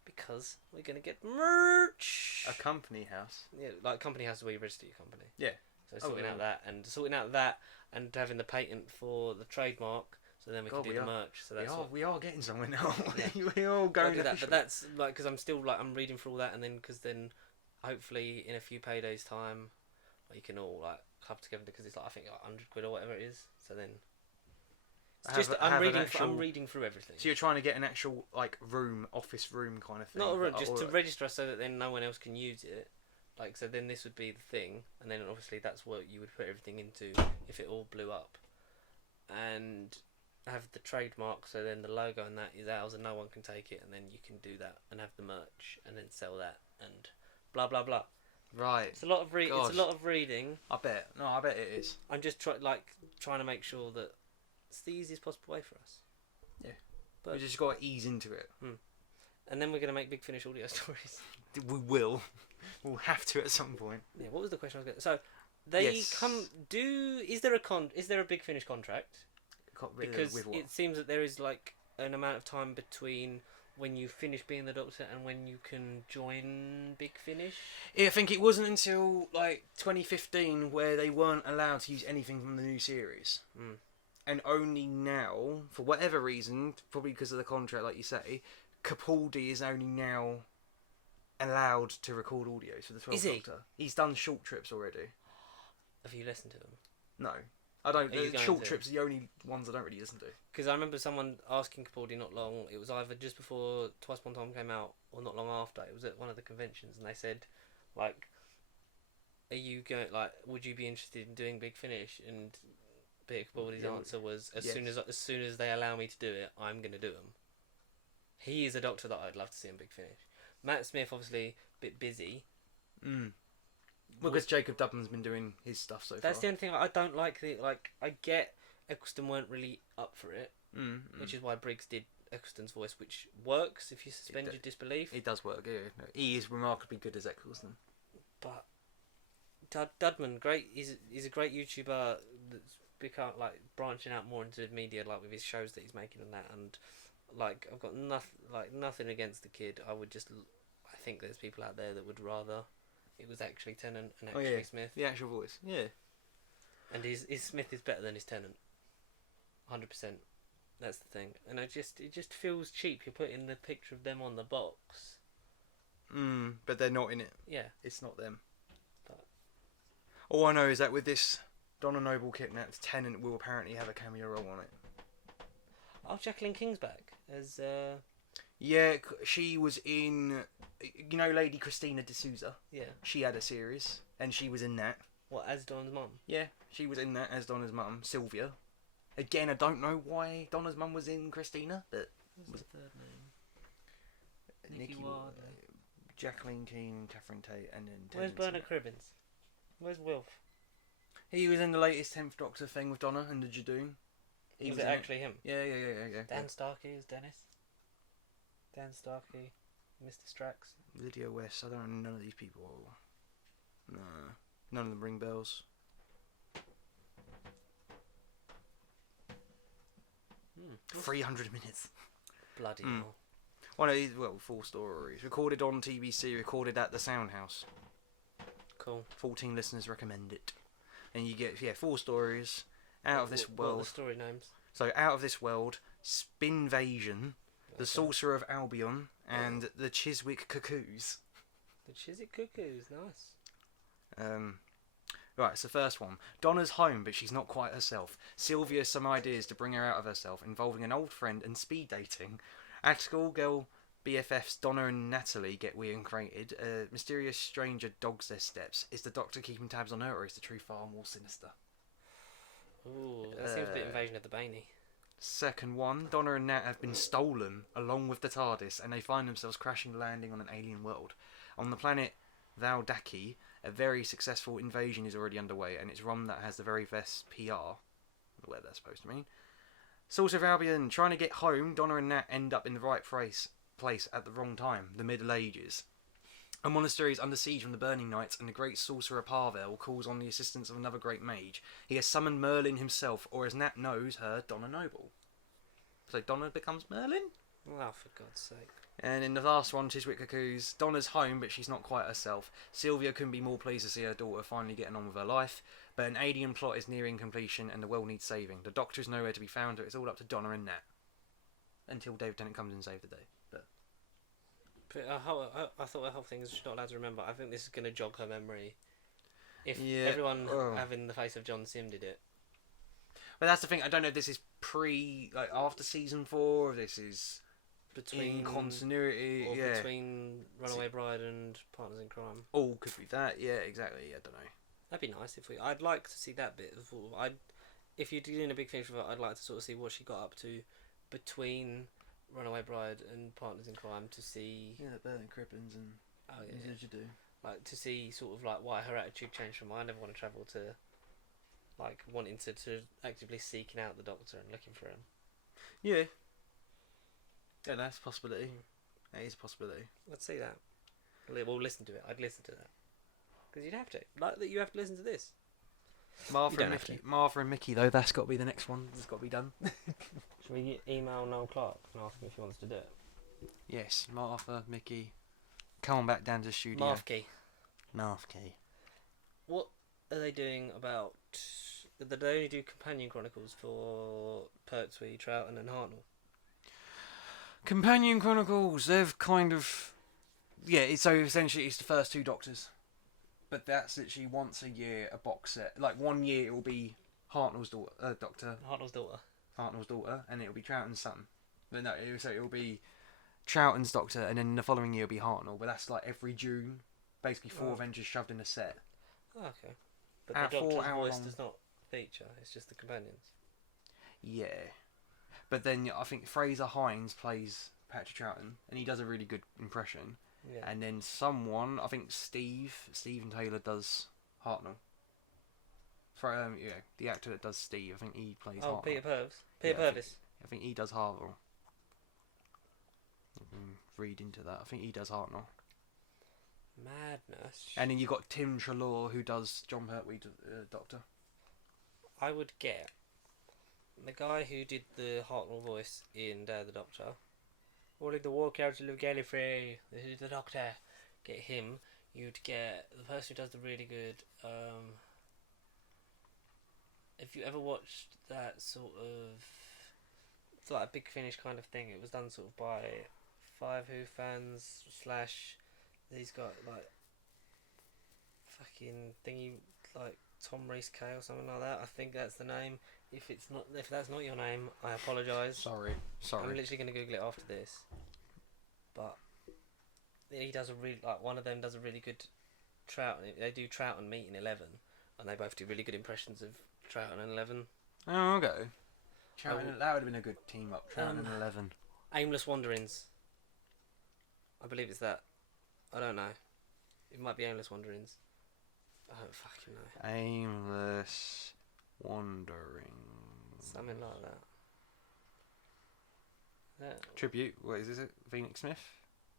because we're going to get merch. A company house. Yeah, like company house is where you register your company. Yeah. So sorting out that and having the patent for the trademark so then we can do the merch. So that's we are getting somewhere now. Yeah. We're all going that, officially. but that's like because I'm still like I'm reading through all that and then hopefully in a few paydays time you can all like club together because it's like I think like £100 or whatever it is. So then it's just I'm reading through everything. So you're trying to get an actual like office room kind of thing. Not a room, just to register so that then no one else can use it. Like so, then this would be the thing, and then obviously that's what you would put everything into if it all blew up, and have the trademark. So then the logo and that is ours, and no one can take it, and then you can do that and have the merch, and then sell that, and blah blah blah. Right. It's a lot of It's a lot of reading. I bet. No, I bet it is. I'm just trying to make sure that it's the easiest possible way for us. Yeah. But We just got to ease into it. and then we're gonna make Big Finish audio stories. We will. We'll have to at some point. Yeah. What was the question I was going? So they Yes. come. Is there a Big Finish contract? Because with what? it seems that there is like an amount of time between when you finish being the Doctor and when you can join Big Finish. I think it wasn't until like 2015 where they weren't allowed to use anything from the new series. And only now, for whatever reason, probably because of the contract, like you say, Capaldi is only now allowed to record audios for the 12th Is he? Doctor. He's done short trips already. Have you listened to them? No. I don't. Are you Short going to? trips are the only ones I don't really listen to. Because I remember someone asking Capaldi not long. It was either just before Twice Upon a Time came out, or not long after. It was at one of the conventions, and they said, like, "Are you going? Like, would you be interested in doing Big Finish?" And Peter Capaldi's answer was, "As soon as they allow me to do it, I'm going to do them." He is a Doctor that I'd love to see in Big Finish. Matt Smith, obviously, a bit busy. Well, because Jacob Dublin's been doing his stuff so far. That's the only thing I don't like. I get Eccleston weren't really up for it, which is why Briggs did Eccleston's voice, which works if you suspend your disbelief. It does work, yeah. No, he is remarkably good as Eccleston. But Dudman, great. He's a great YouTuber that's become like branching out more into media, like with his shows that he's making and that. And like I've got nothing against the kid. I think there's people out there that would rather it was actually Tennant and actually Smith. The actual voice, yeah. And his Smith is better than his Tennant. 100%. That's the thing. And it just feels cheap. You're putting the picture of them on the box. But they're not in it. Yeah. It's not them. But all I know is that with this Donna Noble kidnapped, Tennant will apparently have a cameo role on it. Oh, Jacqueline King's back as Yeah, she was in, Lady Christina D'Souza. yeah. She had a series, and she was in that. What, as Don's mum? Yeah, she was in that as Donna's mum, Sylvia. Again, I don't know why Donna's mum was in Christina, but What's the third name? Nicky Wilde. Jacqueline Keane, Catherine Tate, and then Where's Terrance Bernard Dicks. Cribbins? Where's Wilf? He was in the latest 10th Doctor thing with Donna and the Jadoon. He Was was it in actually him? Yeah. Dan Starkey is Dennis. Dan Starkey, Mr. Strax. Lydia West. I don't know none of these people. No, none of them ring bells. Hmm. 300 minutes. Bloody hell. One of these, well, 4 stories. Recorded on TBC, recorded at the Sound House. Cool. 14 listeners recommend it. And you get, 4 stories. Out of this What are world. the story names? So, Out of This World, Spinvasion, The Okay. Sorcerer of Albion, and The Chiswick Cuckoos. The Chiswick Cuckoos, nice. Right, so first one. Donna's home, but she's not quite herself. Sylvia has some ideas to bring her out of herself, involving an old friend and speed dating. At school, girl BFFs Donna and Natalie get reincarnated. A mysterious stranger dogs their steps. Is the Doctor keeping tabs on her, or is the truth far more sinister? Ooh, that seems a bit Invasion of the Baney. Second one. Donna and Nat have been stolen, along with the TARDIS, and they find themselves crashing landing on an alien world. On the planet Valdaki, a very successful invasion is already underway, and it's Rom that has the very best PR. Where that's supposed to mean. Source of Albion, trying to get home, Donna and Nat end up in the right place at the wrong time, the Middle Ages. A monastery is under siege from the Burning Knights, and the great sorcerer Parvel calls on the assistance of another great mage. He has summoned Merlin himself, or as Nat knows her, Donna Noble. So Donna becomes Merlin? Oh, for God's sake. And in the last one, Chiswick Cuckoos, Donna's home, but she's not quite herself. Sylvia couldn't be more pleased to see her daughter finally getting on with her life, but an alien plot is nearing completion and the world needs saving. The Doctor is nowhere to be found, so it's all up to Donna and Nat. Until David Tennant comes and saves the day. But I thought the whole thing is she's not allowed to remember. I think this is going to jog her memory. If Yeah, everyone oh. having the face of John Sim did it. But that's the thing, I don't know if this is after season 4, or this is Between in continuity, or yeah. between Runaway Bride and Partners in Crime. All could be that, yeah, exactly, I don't know. That'd be nice if we. I'd like to see that bit. If you're doing a big finish with it, I'd like to sort of see what she got up to between Runaway Bride and Partners in Crime to see. Yeah, Burning Crippins and Yeah. you do. Like to see sort of like why her attitude changed from I never want to travel to, like wanting to actively seeking out the Doctor and looking for him. Yeah. Yeah, that's a possibility. That is a possibility. Let's see that. We'll listen to it. I'd listen to that. Because you'd have to. Like that, you have to listen to this. Martha You and don't have Mickey. Martha and Mickey, though, that's got to be the next one. It's got to be done. Should we email Noel Clark and ask him if he wants to do it? Yes, Martha, Mickey. Come on back down to the studio. Marfkey. Marfkey. What are they doing about... They only do companion chronicles for Pertwee, Troughton and Hartnell. Companion Chronicles, they've kind of... Yeah, so essentially it's the first 2 Doctors. But that's literally once a year, a box set. Like 1 year it will be Hartnell's daughter, Doctor, Hartnell's daughter. Hartnell's daughter, and it'll be Troughton's son. But no, it'll be Troughton's Doctor, and then the following year will be Hartnell. But that's like every June, basically 4 Oh. Avengers shoved in a set. Oh, okay. But At the 4 Doctor's hour voice long- does not feature. It's just the companions. Yeah. But then I think Fraser Hines plays Patrick Troughton, and he does a really good impression. Yeah. And then someone, I think Stephen Taylor does Hartnell. Yeah, the actor that does Steve, I think he plays Oh, Hartnell. Peter Purves. Peter Yeah, Purvis. I think he does Hartnell. Read into that. I think he does Hartnell. Madness. And then you got Tim Treloar, who does John Pertwee, Doctor. I would get the guy who did the Hartnell voice in Day of the Doctor. All in the war council of Gallifrey. This is the Doctor. Get him. You'd get the person who does the really good. If you ever watched that sort of, it's like a Big Finish kind of thing. It was done sort of by Five Who fans / he's got like fucking thingy like Tom Reese K or something like that. I think that's the name. If that's not your name, I apologise. Sorry. I'm literally going to Google it after this. But he does a really one of them does a really good Troughton. They do Troughton meet in 11, and they both do really good impressions of Troughton and 11. Oh, okay. Troughton, that would have been a good team up. Troughton and 11. Aimless Wanderings. I believe it's that. I don't know. It might be Aimless Wanderings. I don't fucking know. Aimless Wandering. Something like that. Tribute. What is it? Phoenix Smith?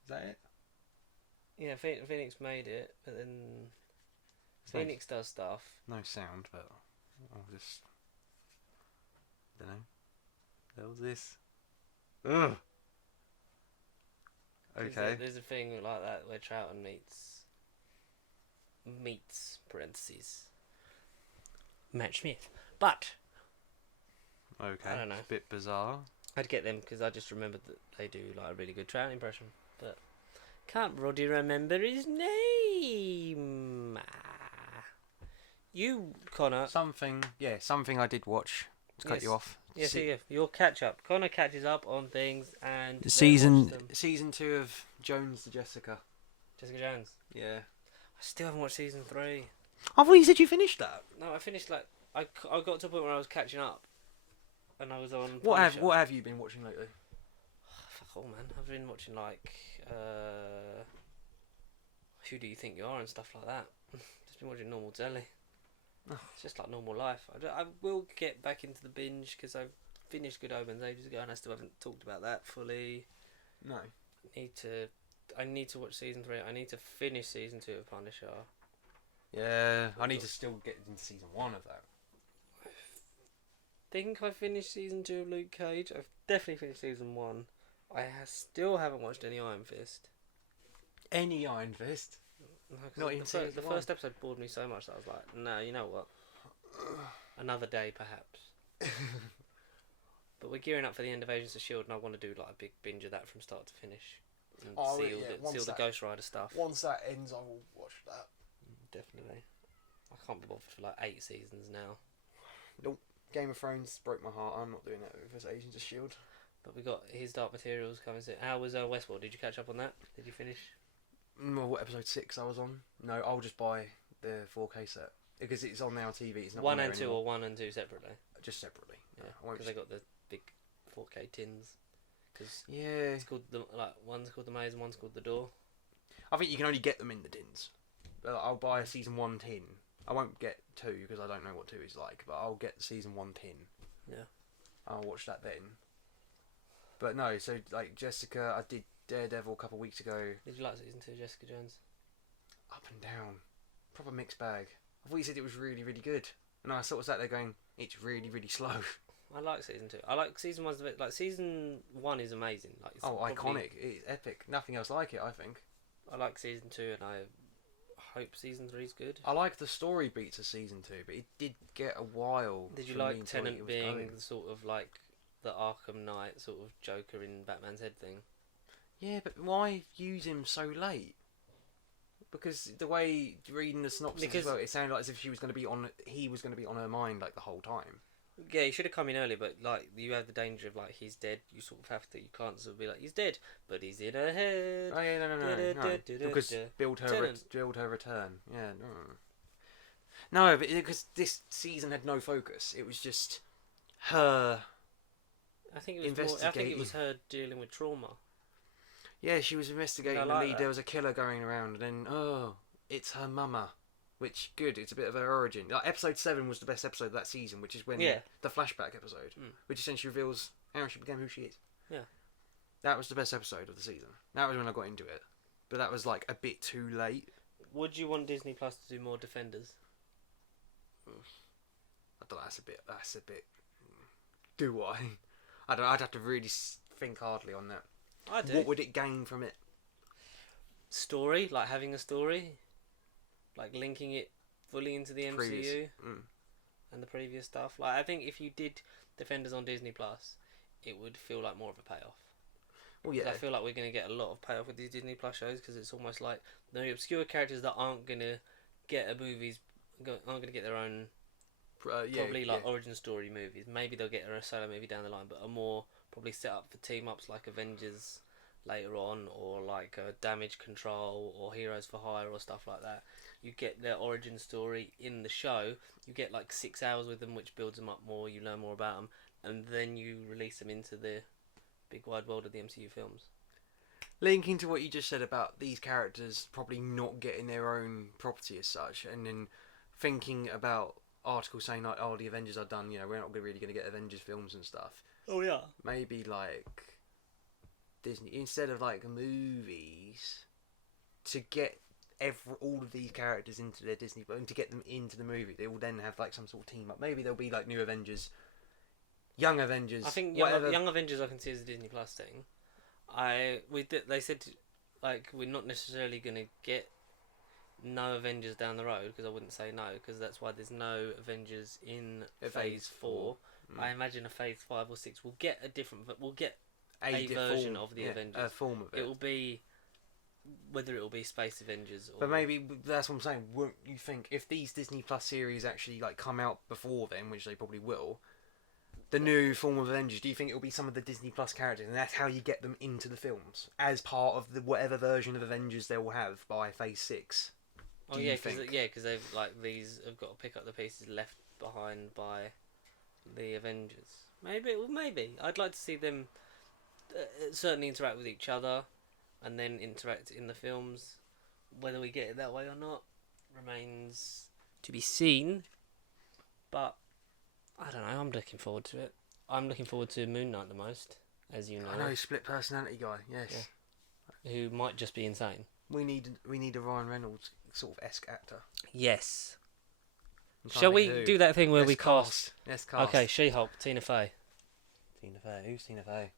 Is that it? Yeah, Phoenix made it, but then Phoenix does stuff. No sound, but I'll just. Don't know. That was this. Ugh. Okay. There's a thing like that where Troughton meets parentheses Matt Smith, but Okay. I don't know. It's a bit bizarre. I'd get them because I just remembered that they do like a really good Troughton impression, but can't bloody remember his name. You, Connor. Something I did watch. To cut you off. Yes, yeah. Your catch up. Connor catches up on things and then Season watches them. season 2 of Jones to Jessica. Jessica Jones. Yeah. I still haven't watched season 3. I thought you said you finished that. No, I finished like I got to a point where I was catching up, and I was on. What Punisher. have you been watching lately? Fuck all, man. I've been watching like Who Do You Think You Are and stuff like that. Just been watching normal telly. It's just like normal life. I will get back into the binge because I've finished Good Omens ages ago and I still haven't talked about that fully. No. I need to watch season 3. I need to finish season 2 of Punisher. Yeah, I need to still get into season 1 of that. I think I finished season 2 of Luke Cage. I've definitely finished season 1. I still haven't watched any Iron Fist. Any Iron Fist? No, Not even season the 1. first episode bored me so much that I was like, no, you know what? Another day, perhaps. But we're gearing up for the end of Agents of S.H.I.E.L.D. and I want to do like a big binge of that from start to finish. And see all the Ghost Rider stuff. Once that ends, I will watch that. Definitely. I can't be bothered for like 8 seasons now. Nope. Game of Thrones broke my heart. I'm not doing that with Agents of S.H.I.E.L.D. But we got His Dark Materials coming soon. How was Westworld? Did you catch up on that? Did you finish? What episode 6 I was on? No, I'll just buy the 4K set because it's on Now TV. It's not 1 on there and 2 anymore. or 1 and 2 separately? Just separately. Yeah, I won't because they got the big 4K tins. Cause yeah. it's called one's called The Maze and one's called The Door. I think you can only get them in the tins. I'll buy a season 1 tin. I won't get 2 because I don't know what 2 is like, but I'll get season 1 tin. Yeah. I'll watch that then. But no, so like Jessica, I did Daredevil a couple of weeks ago. Did you like season 2 of Jessica Jones? Up and down. Proper mixed bag. I thought you said it was really, really good. And I sort of sat there going, it's really, really slow. I like season 2. I like season 1's like season 1 is amazing. Like it's iconic. It's epic. Nothing else like it, I think. I like season 2 and I hope season 3's good. I like the story beats of season 2, but it did get a while. Did you for me like until Tennant it was being going. sort of like the Arkham Knight sort of Joker in Batman's head thing? Yeah, but why use him so late? Because the way reading the synopsis as well, it sounded like as if he was going to be on her mind like the whole time. Yeah, he should have come in early, but like you have the danger of like he's dead. You sort of have to. You can't sort of be like he's dead, but he's in her head. Oh yeah, no. Because build her return. Yeah, no, but because this season had no focus. It was just her. I think it was her dealing with trauma. Yeah, she was investigating the lead. There was a killer going around, and then it's her mama. Which good, it's a bit of her origin. Like, episode 7 was the best episode of that season, which is when the flashback episode, which essentially reveals how she became who she is. Yeah, that was the best episode of the season. That was when I got into it, but that was like a bit too late. Would you want Disney Plus to do more Defenders? I don't know. That's a bit. Do I? I don't know. I'd have to really think hardly on that. I do. What would it gain from it? Story, like having a story. Like linking it fully into the MCU and the previous stuff. Like I think if you did Defenders on Disney Plus, it would feel like more of a payoff. Well, yeah. I feel like we're going to get a lot of payoff with these Disney Plus shows because it's almost like the obscure characters that aren't going to get aren't going to get their own origin story movies. Maybe they'll get a solo movie down the line, but are more probably set up for team ups like Avengers later on, or like Damage Control or Heroes for Hire or stuff like that. You get their origin story in the show. You get like 6 hours with them, which builds them up more. You learn more about them, and then you release them into the big wide world of the MCU films. linking to what you just said about these characters probably not getting their own property as such, and then thinking about articles saying like, "Oh, the Avengers are done. You know, we're not really going to get Avengers films and stuff." Oh yeah. Maybe like Disney, instead of like movies, to get all of these characters into their Disney, and to get them into the movie, they will then have like some sort of team up. Maybe there'll be like new Avengers, young Avengers. I think whatever. young Avengers I can see as a Disney Plus thing. They said like we're not necessarily gonna get no Avengers down the road, because I wouldn't say no, because that's why there's no Avengers in Phase 4. I imagine a Phase 5 or 6 will get a different. We'll get a version of the Avengers. A form of it. It will be whether it will be Space Avengers or. But maybe that's what I'm saying. Wouldn't you think if these Disney Plus series actually like come out before then, which they probably will, the new form of Avengers, do you think it will be some of the Disney Plus characters, and that's how you get them into the films as part of the whatever version of Avengers they will have by Phase 6? Oh yeah, because they've like these have got to pick up the pieces left behind by the Avengers. Maybe I'd like to see them certainly interact with each other, and then interact in the films. Whether we get it that way or not remains to be seen. But I don't know. I'm looking forward to it. I'm looking forward to Moon Knight the most, as you know. I know, split personality guy. Yes. Yeah. Who might just be insane. We need a Ryan Reynolds sort of esque actor. Yes. Shall we do that thing where we cast? Let's cast. Okay, She-Hulk, Tina Fey. Tina Fey. Who's Tina Fey?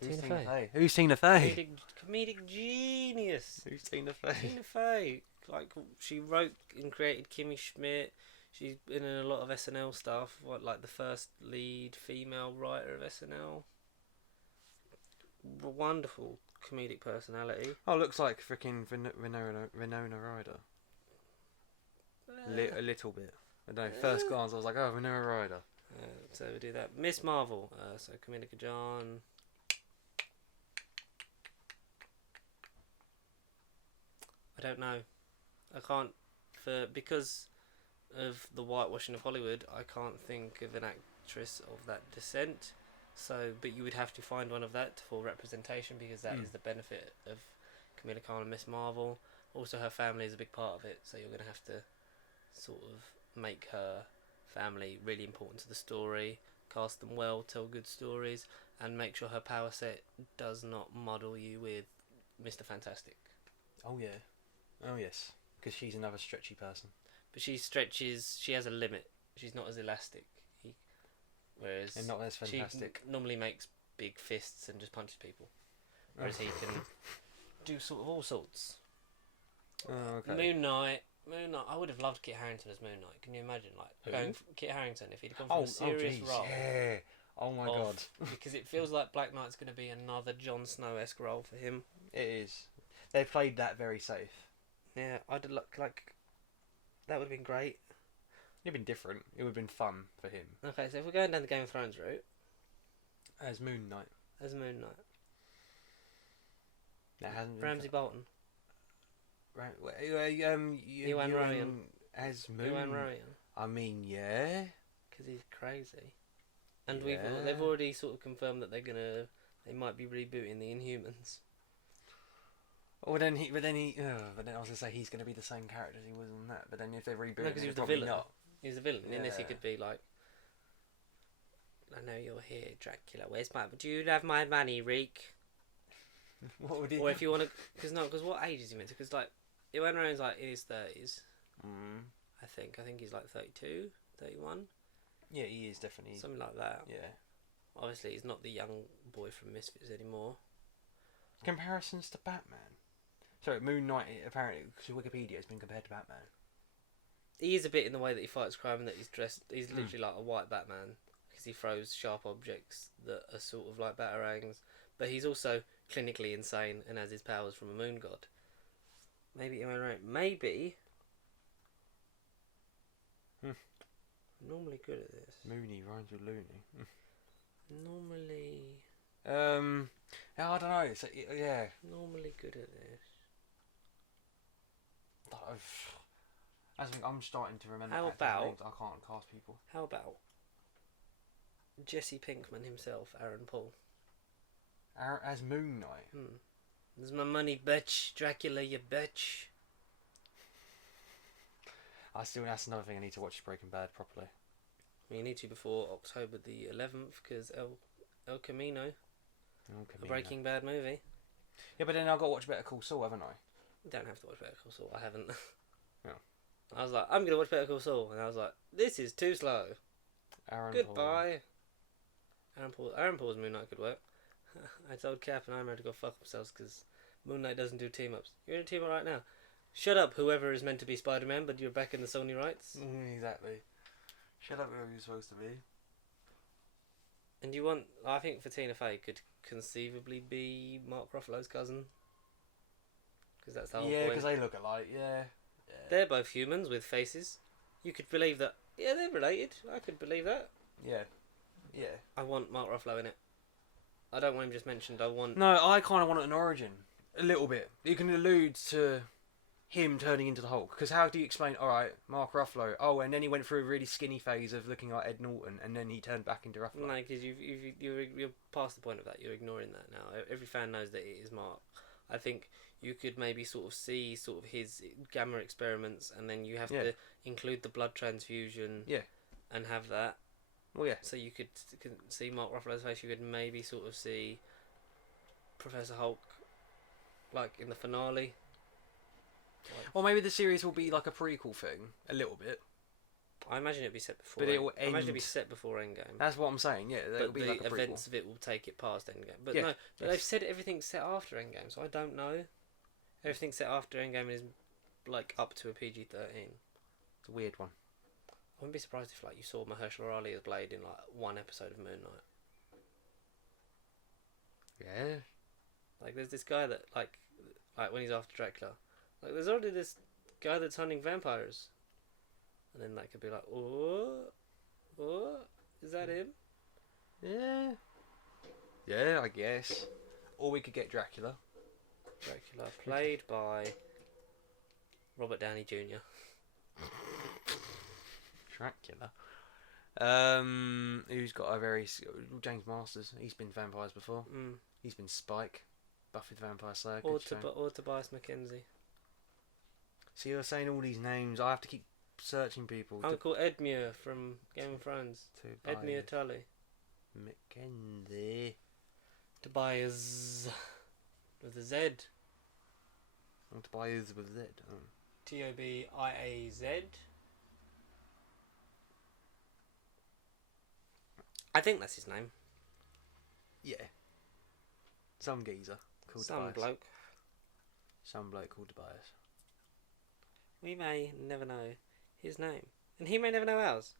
Tina Fey. Who's Tina Fey? Comedic genius. Who's Tina Fey? Tina Fey. Like, she wrote and created Kimmy Schmidt. She's been in a lot of SNL stuff. Like the first lead female writer of SNL. Wonderful comedic personality. Oh, looks like freaking Winona Ryder. A little bit. I don't know. First glance, I was like, oh, Winona Ryder. So we do that. Miss Marvel. So Kaminka John. I don't know. I can't, because of the whitewashing of Hollywood, I can't think of an actress of that descent. So, but you would have to find one of that for representation, because that is the benefit of Kamala Khan and Miss Marvel. Also, her family is a big part of it, so you're going to have to sort of make her family really important to the story, cast them well, tell good stories, and make sure her power set does not muddle you with Mr. Fantastic. Oh yeah. Oh yes. Because she's another stretchy person. But she stretches. She has a limit. She's not as elastic. Whereas and not as fantastic. She normally makes big fists and just punches people. Whereas he can do sort of all sorts. Oh, okay. Moon Knight. I would have loved Kit Harington as Moon Knight. Can you imagine, like going Kit Harington if he'd gone from a serious role? Yeah. Oh my god. Because it feels like Black Knight's going to be another Jon Snow-esque role for him. It is. They played that very safe. Yeah, I'd look like that would have been great. It'd been different. It would have been fun for him. Okay, so if we're going down the Game of Thrones route, as Moon Knight. That hasn't been Ramsay Bolton. Right. Ewan Ryan. As Moon. Ewan Ryan. I mean, yeah. Because he's crazy. And Yeah. they've already sort of confirmed that they might be rebooting the Inhumans. Oh, but then I was gonna say he's gonna be the same character as he was in that. But then if they reboot, No, because he was the probably villain. not. He was the villain. In this, he Yeah. could be like, "I know you're here, Dracula. Where's my? Do you have my money, Reek?" What would he? Or if you want to, because what age is he meant to? Because like, Ewan Ryan's like in his 30s. I think he's like 32, 31. Yeah, he is definitely. Something like that. Yeah. Obviously, he's not the young boy from Misfits anymore. Comparisons to Batman. Sorry, Moon Knight apparently, because Wikipedia has been compared to Batman. He is a bit in the way that he fights crime and that he's dressed. He's literally like a white Batman because he throws sharp objects that are sort of like batarangs. But he's also clinically insane and has his powers from a moon god. Maybe am I right? Maybe. I'm normally good at this. Mooney rhymes with loony. Normally. I don't know. It's yeah. Normally good at this. I'm starting to remember. How actors' about- names. I can't cast people. How about Jesse Pinkman himself, Aaron Paul? As Moon Knight. There's my money, bitch. Dracula, you bitch. That's another thing I need to watch Breaking Bad properly. You need to before October the 11th, because El Camino, a Breaking Bad movie. Yeah, but then I've got to watch Better Call Saul, haven't I? You don't have to watch Better Call Saul. I haven't. Yeah. I was like, I'm going to watch Better Call Saul. And I was like, this is too slow. Goodbye. Aaron Paul's Moon Knight could work. I told Cap and Iron to go fuck themselves because Moon Knight doesn't do team-ups. You're in a team-up right now. Shut up, whoever is meant to be Spider-Man, but you're back in the Sony rights. Exactly. Shut up, whoever you're supposed to be. And you want... I think for Tina Fey could conceivably be Mark Ruffalo's cousin. Because that's the whole point. Yeah, because they look alike, yeah. They're both humans with faces. You could believe that. Yeah, they're related. I could believe that. Yeah. Yeah. I want Mark Ruffalo in it. I don't want him just mentioned. I want... No, I kind of want an origin. A little bit. You can allude to him turning into the Hulk. Because how do you explain, alright, Mark Ruffalo, oh, and then he went through a really skinny phase of looking like Ed Norton, and then he turned back into Ruffalo. No, because you're past the point of that. You're ignoring that now. Every fan knows that it is Mark. I think you could maybe sort of see sort of his gamma experiments, and then you have to include the blood transfusion and have that. Well, yeah. So you could see Mark Ruffalo's face. You could maybe sort of see Professor Hulk, like in the finale. Or maybe the series will be like a prequel thing, a little bit. I imagine it'd be set before. But it will I imagine end... it'd be set before Endgame. That's what I'm saying. Yeah, but be the like a prequel. events of it will take it past Endgame. But Yeah. no, but they've said everything's set after Endgame, so I don't know. Everything's set after Endgame is like up to a PG-13. It's a weird one. I wouldn't be surprised if like you saw Mahershala Ali as Blade in like one episode of Moon Knight. Yeah. Like there's this guy that like when he's after Dracula, like there's already this guy that's hunting vampires, and then that could be like, oh, is that him? Yeah. Yeah, I guess. Or we could get Dracula. Dracula played by Robert Downey Jr. Dracula. Who's got a very... James Masters. He's been vampires before. He's been Spike. Buffy the Vampire Slayer. Or Tobias McKenzie. See, you're saying all these names. I have to keep searching people. Uncle Edmure from Game of Thrones. Edmure Tully. Mackenzie. Tobias with a Z. Tobias with Z. Oh. Tobiaz. I think that's his name. Yeah. Some geezer called Some Tobias. bloke. Some bloke called Tobias. We may never know his name. And he may never know ours.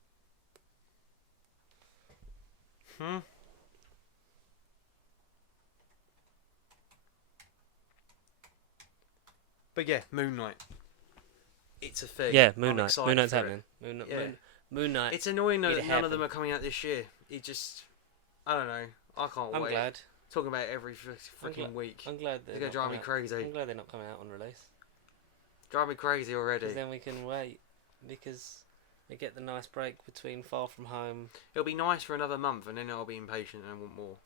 But yeah, Moon Knight. It's a thing. Yeah, Moon I'm Knight. excited Moon Knight's for it. happening. Moon Knight. It's annoying though It that none of them happened. are coming out this year. It just... I don't know. I can't I'm wait. glad. Talking about it every freaking week. I'm glad they're It's going to drive me crazy. I'm glad they're not coming out on release. Drive me crazy already. Because then we can wait. Because we get the nice break between Far From Home. It'll be nice for another month and then I'll be impatient and I want more.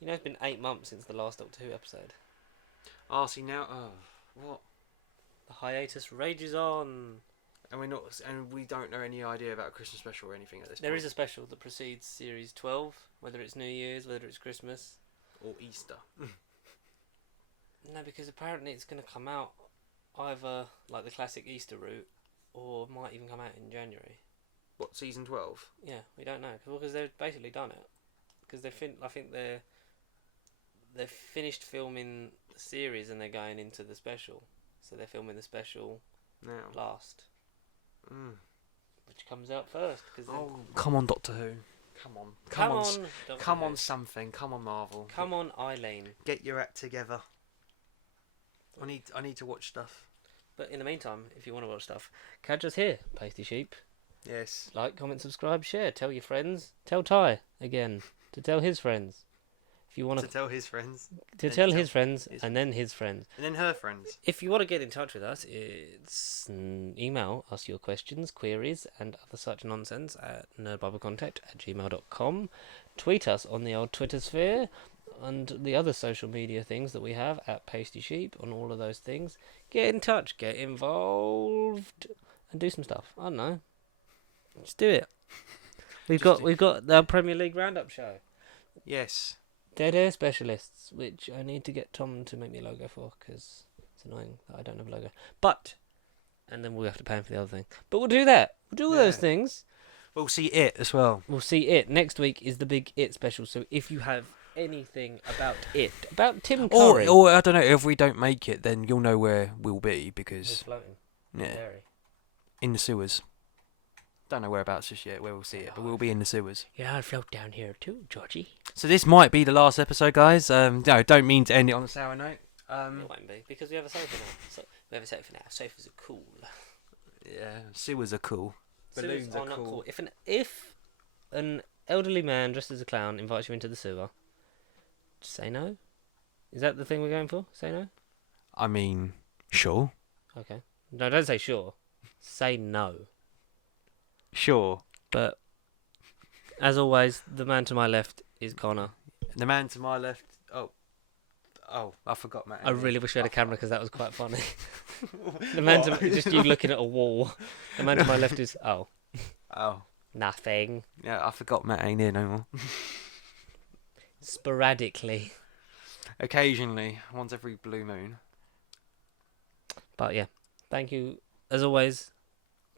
You know, it's been 8 months since the last Doctor Who episode. Oh, see now... Oh, what? The hiatus rages on. And we don't know any idea about a Christmas special or anything at this point. There is a special that precedes Series 12, whether it's New Year's, whether it's Christmas. Or Easter. No, because apparently it's going to come out either like the classic Easter route, or might even come out in January. What, season 12? Yeah, we don't know because they've basically done it. Because I think they've finished filming the series and they're going into the special, so they're filming the special Now. last, which comes out first. Come on, Doctor Who. Come on. Doctor Come Who. on, something. Come on, Marvel. Come on, Eileen. Get your act together. I need to watch stuff. But in the meantime, if you want to watch stuff, catch us here, Pasty Sheep. Yes. Like, comment, subscribe, share. Tell your friends. Tell Ty again to tell his friends. If you want To tell his friends. to then tell tell his friends his and then his friends. And then her friends. If you want to get in touch with us, it's email us your questions, queries, and other such nonsense at nerdbiblecontact@gmail.com. Tweet us on the old Twitter sphere and the other social media things that we have at Pasty Sheep on all of those things. Get in touch, get involved, and do some stuff. I don't know. Just do it. We've got the Premier League roundup show. Yes. Dead air specialists, which I need to get Tom to make me a logo for because it's annoying that I don't have a logo. But and then we'll have to pay him for the other thing. But we'll do that. We'll do all those things. We'll see it as well. We'll see it. Next week is the big It special. So if you have anything about it, about Tim Curry... Or I don't know, if we don't make it, then you'll know where we'll be, because... We're floating. Yeah. In the sewers. Don't know whereabouts just yet, where we'll see it, but we'll be in the sewers. Yeah, I'll float down here too, Georgie. So this might be the last episode, guys. No, don't mean to end it on a sour note. It won't be, because we have a sofa now. So we have a sofa now. Sofas are cool. Yeah, sewers are cool. Sewers Balloons are are not cool. cool. If an elderly man dressed as a clown invites you into the sewer, just say no. Is that the thing we're going for? Say no? I mean, sure. Okay. No, don't say sure. Say no. Sure. But as always, the man to my left is Connor. The man to my left... Oh, I forgot, Matt. I really wish we had a camera because that was quite funny. The man to just you looking at a wall. The man to my left is Oh. nothing. Yeah, I forgot Matt ain't here no more. Sporadically. Occasionally, once every blue moon. But yeah, thank you as always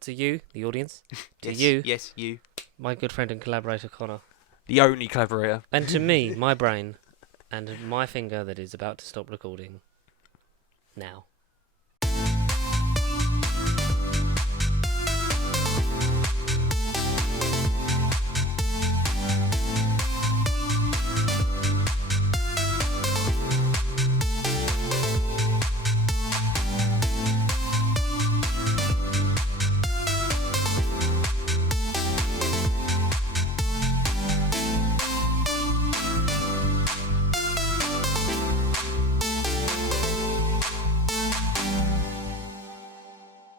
to you, the audience, to Yes, you, Yes, you. my good friend and collaborator Connor, The only collaborator. and to me, my brain, and my finger that is about to stop recording now.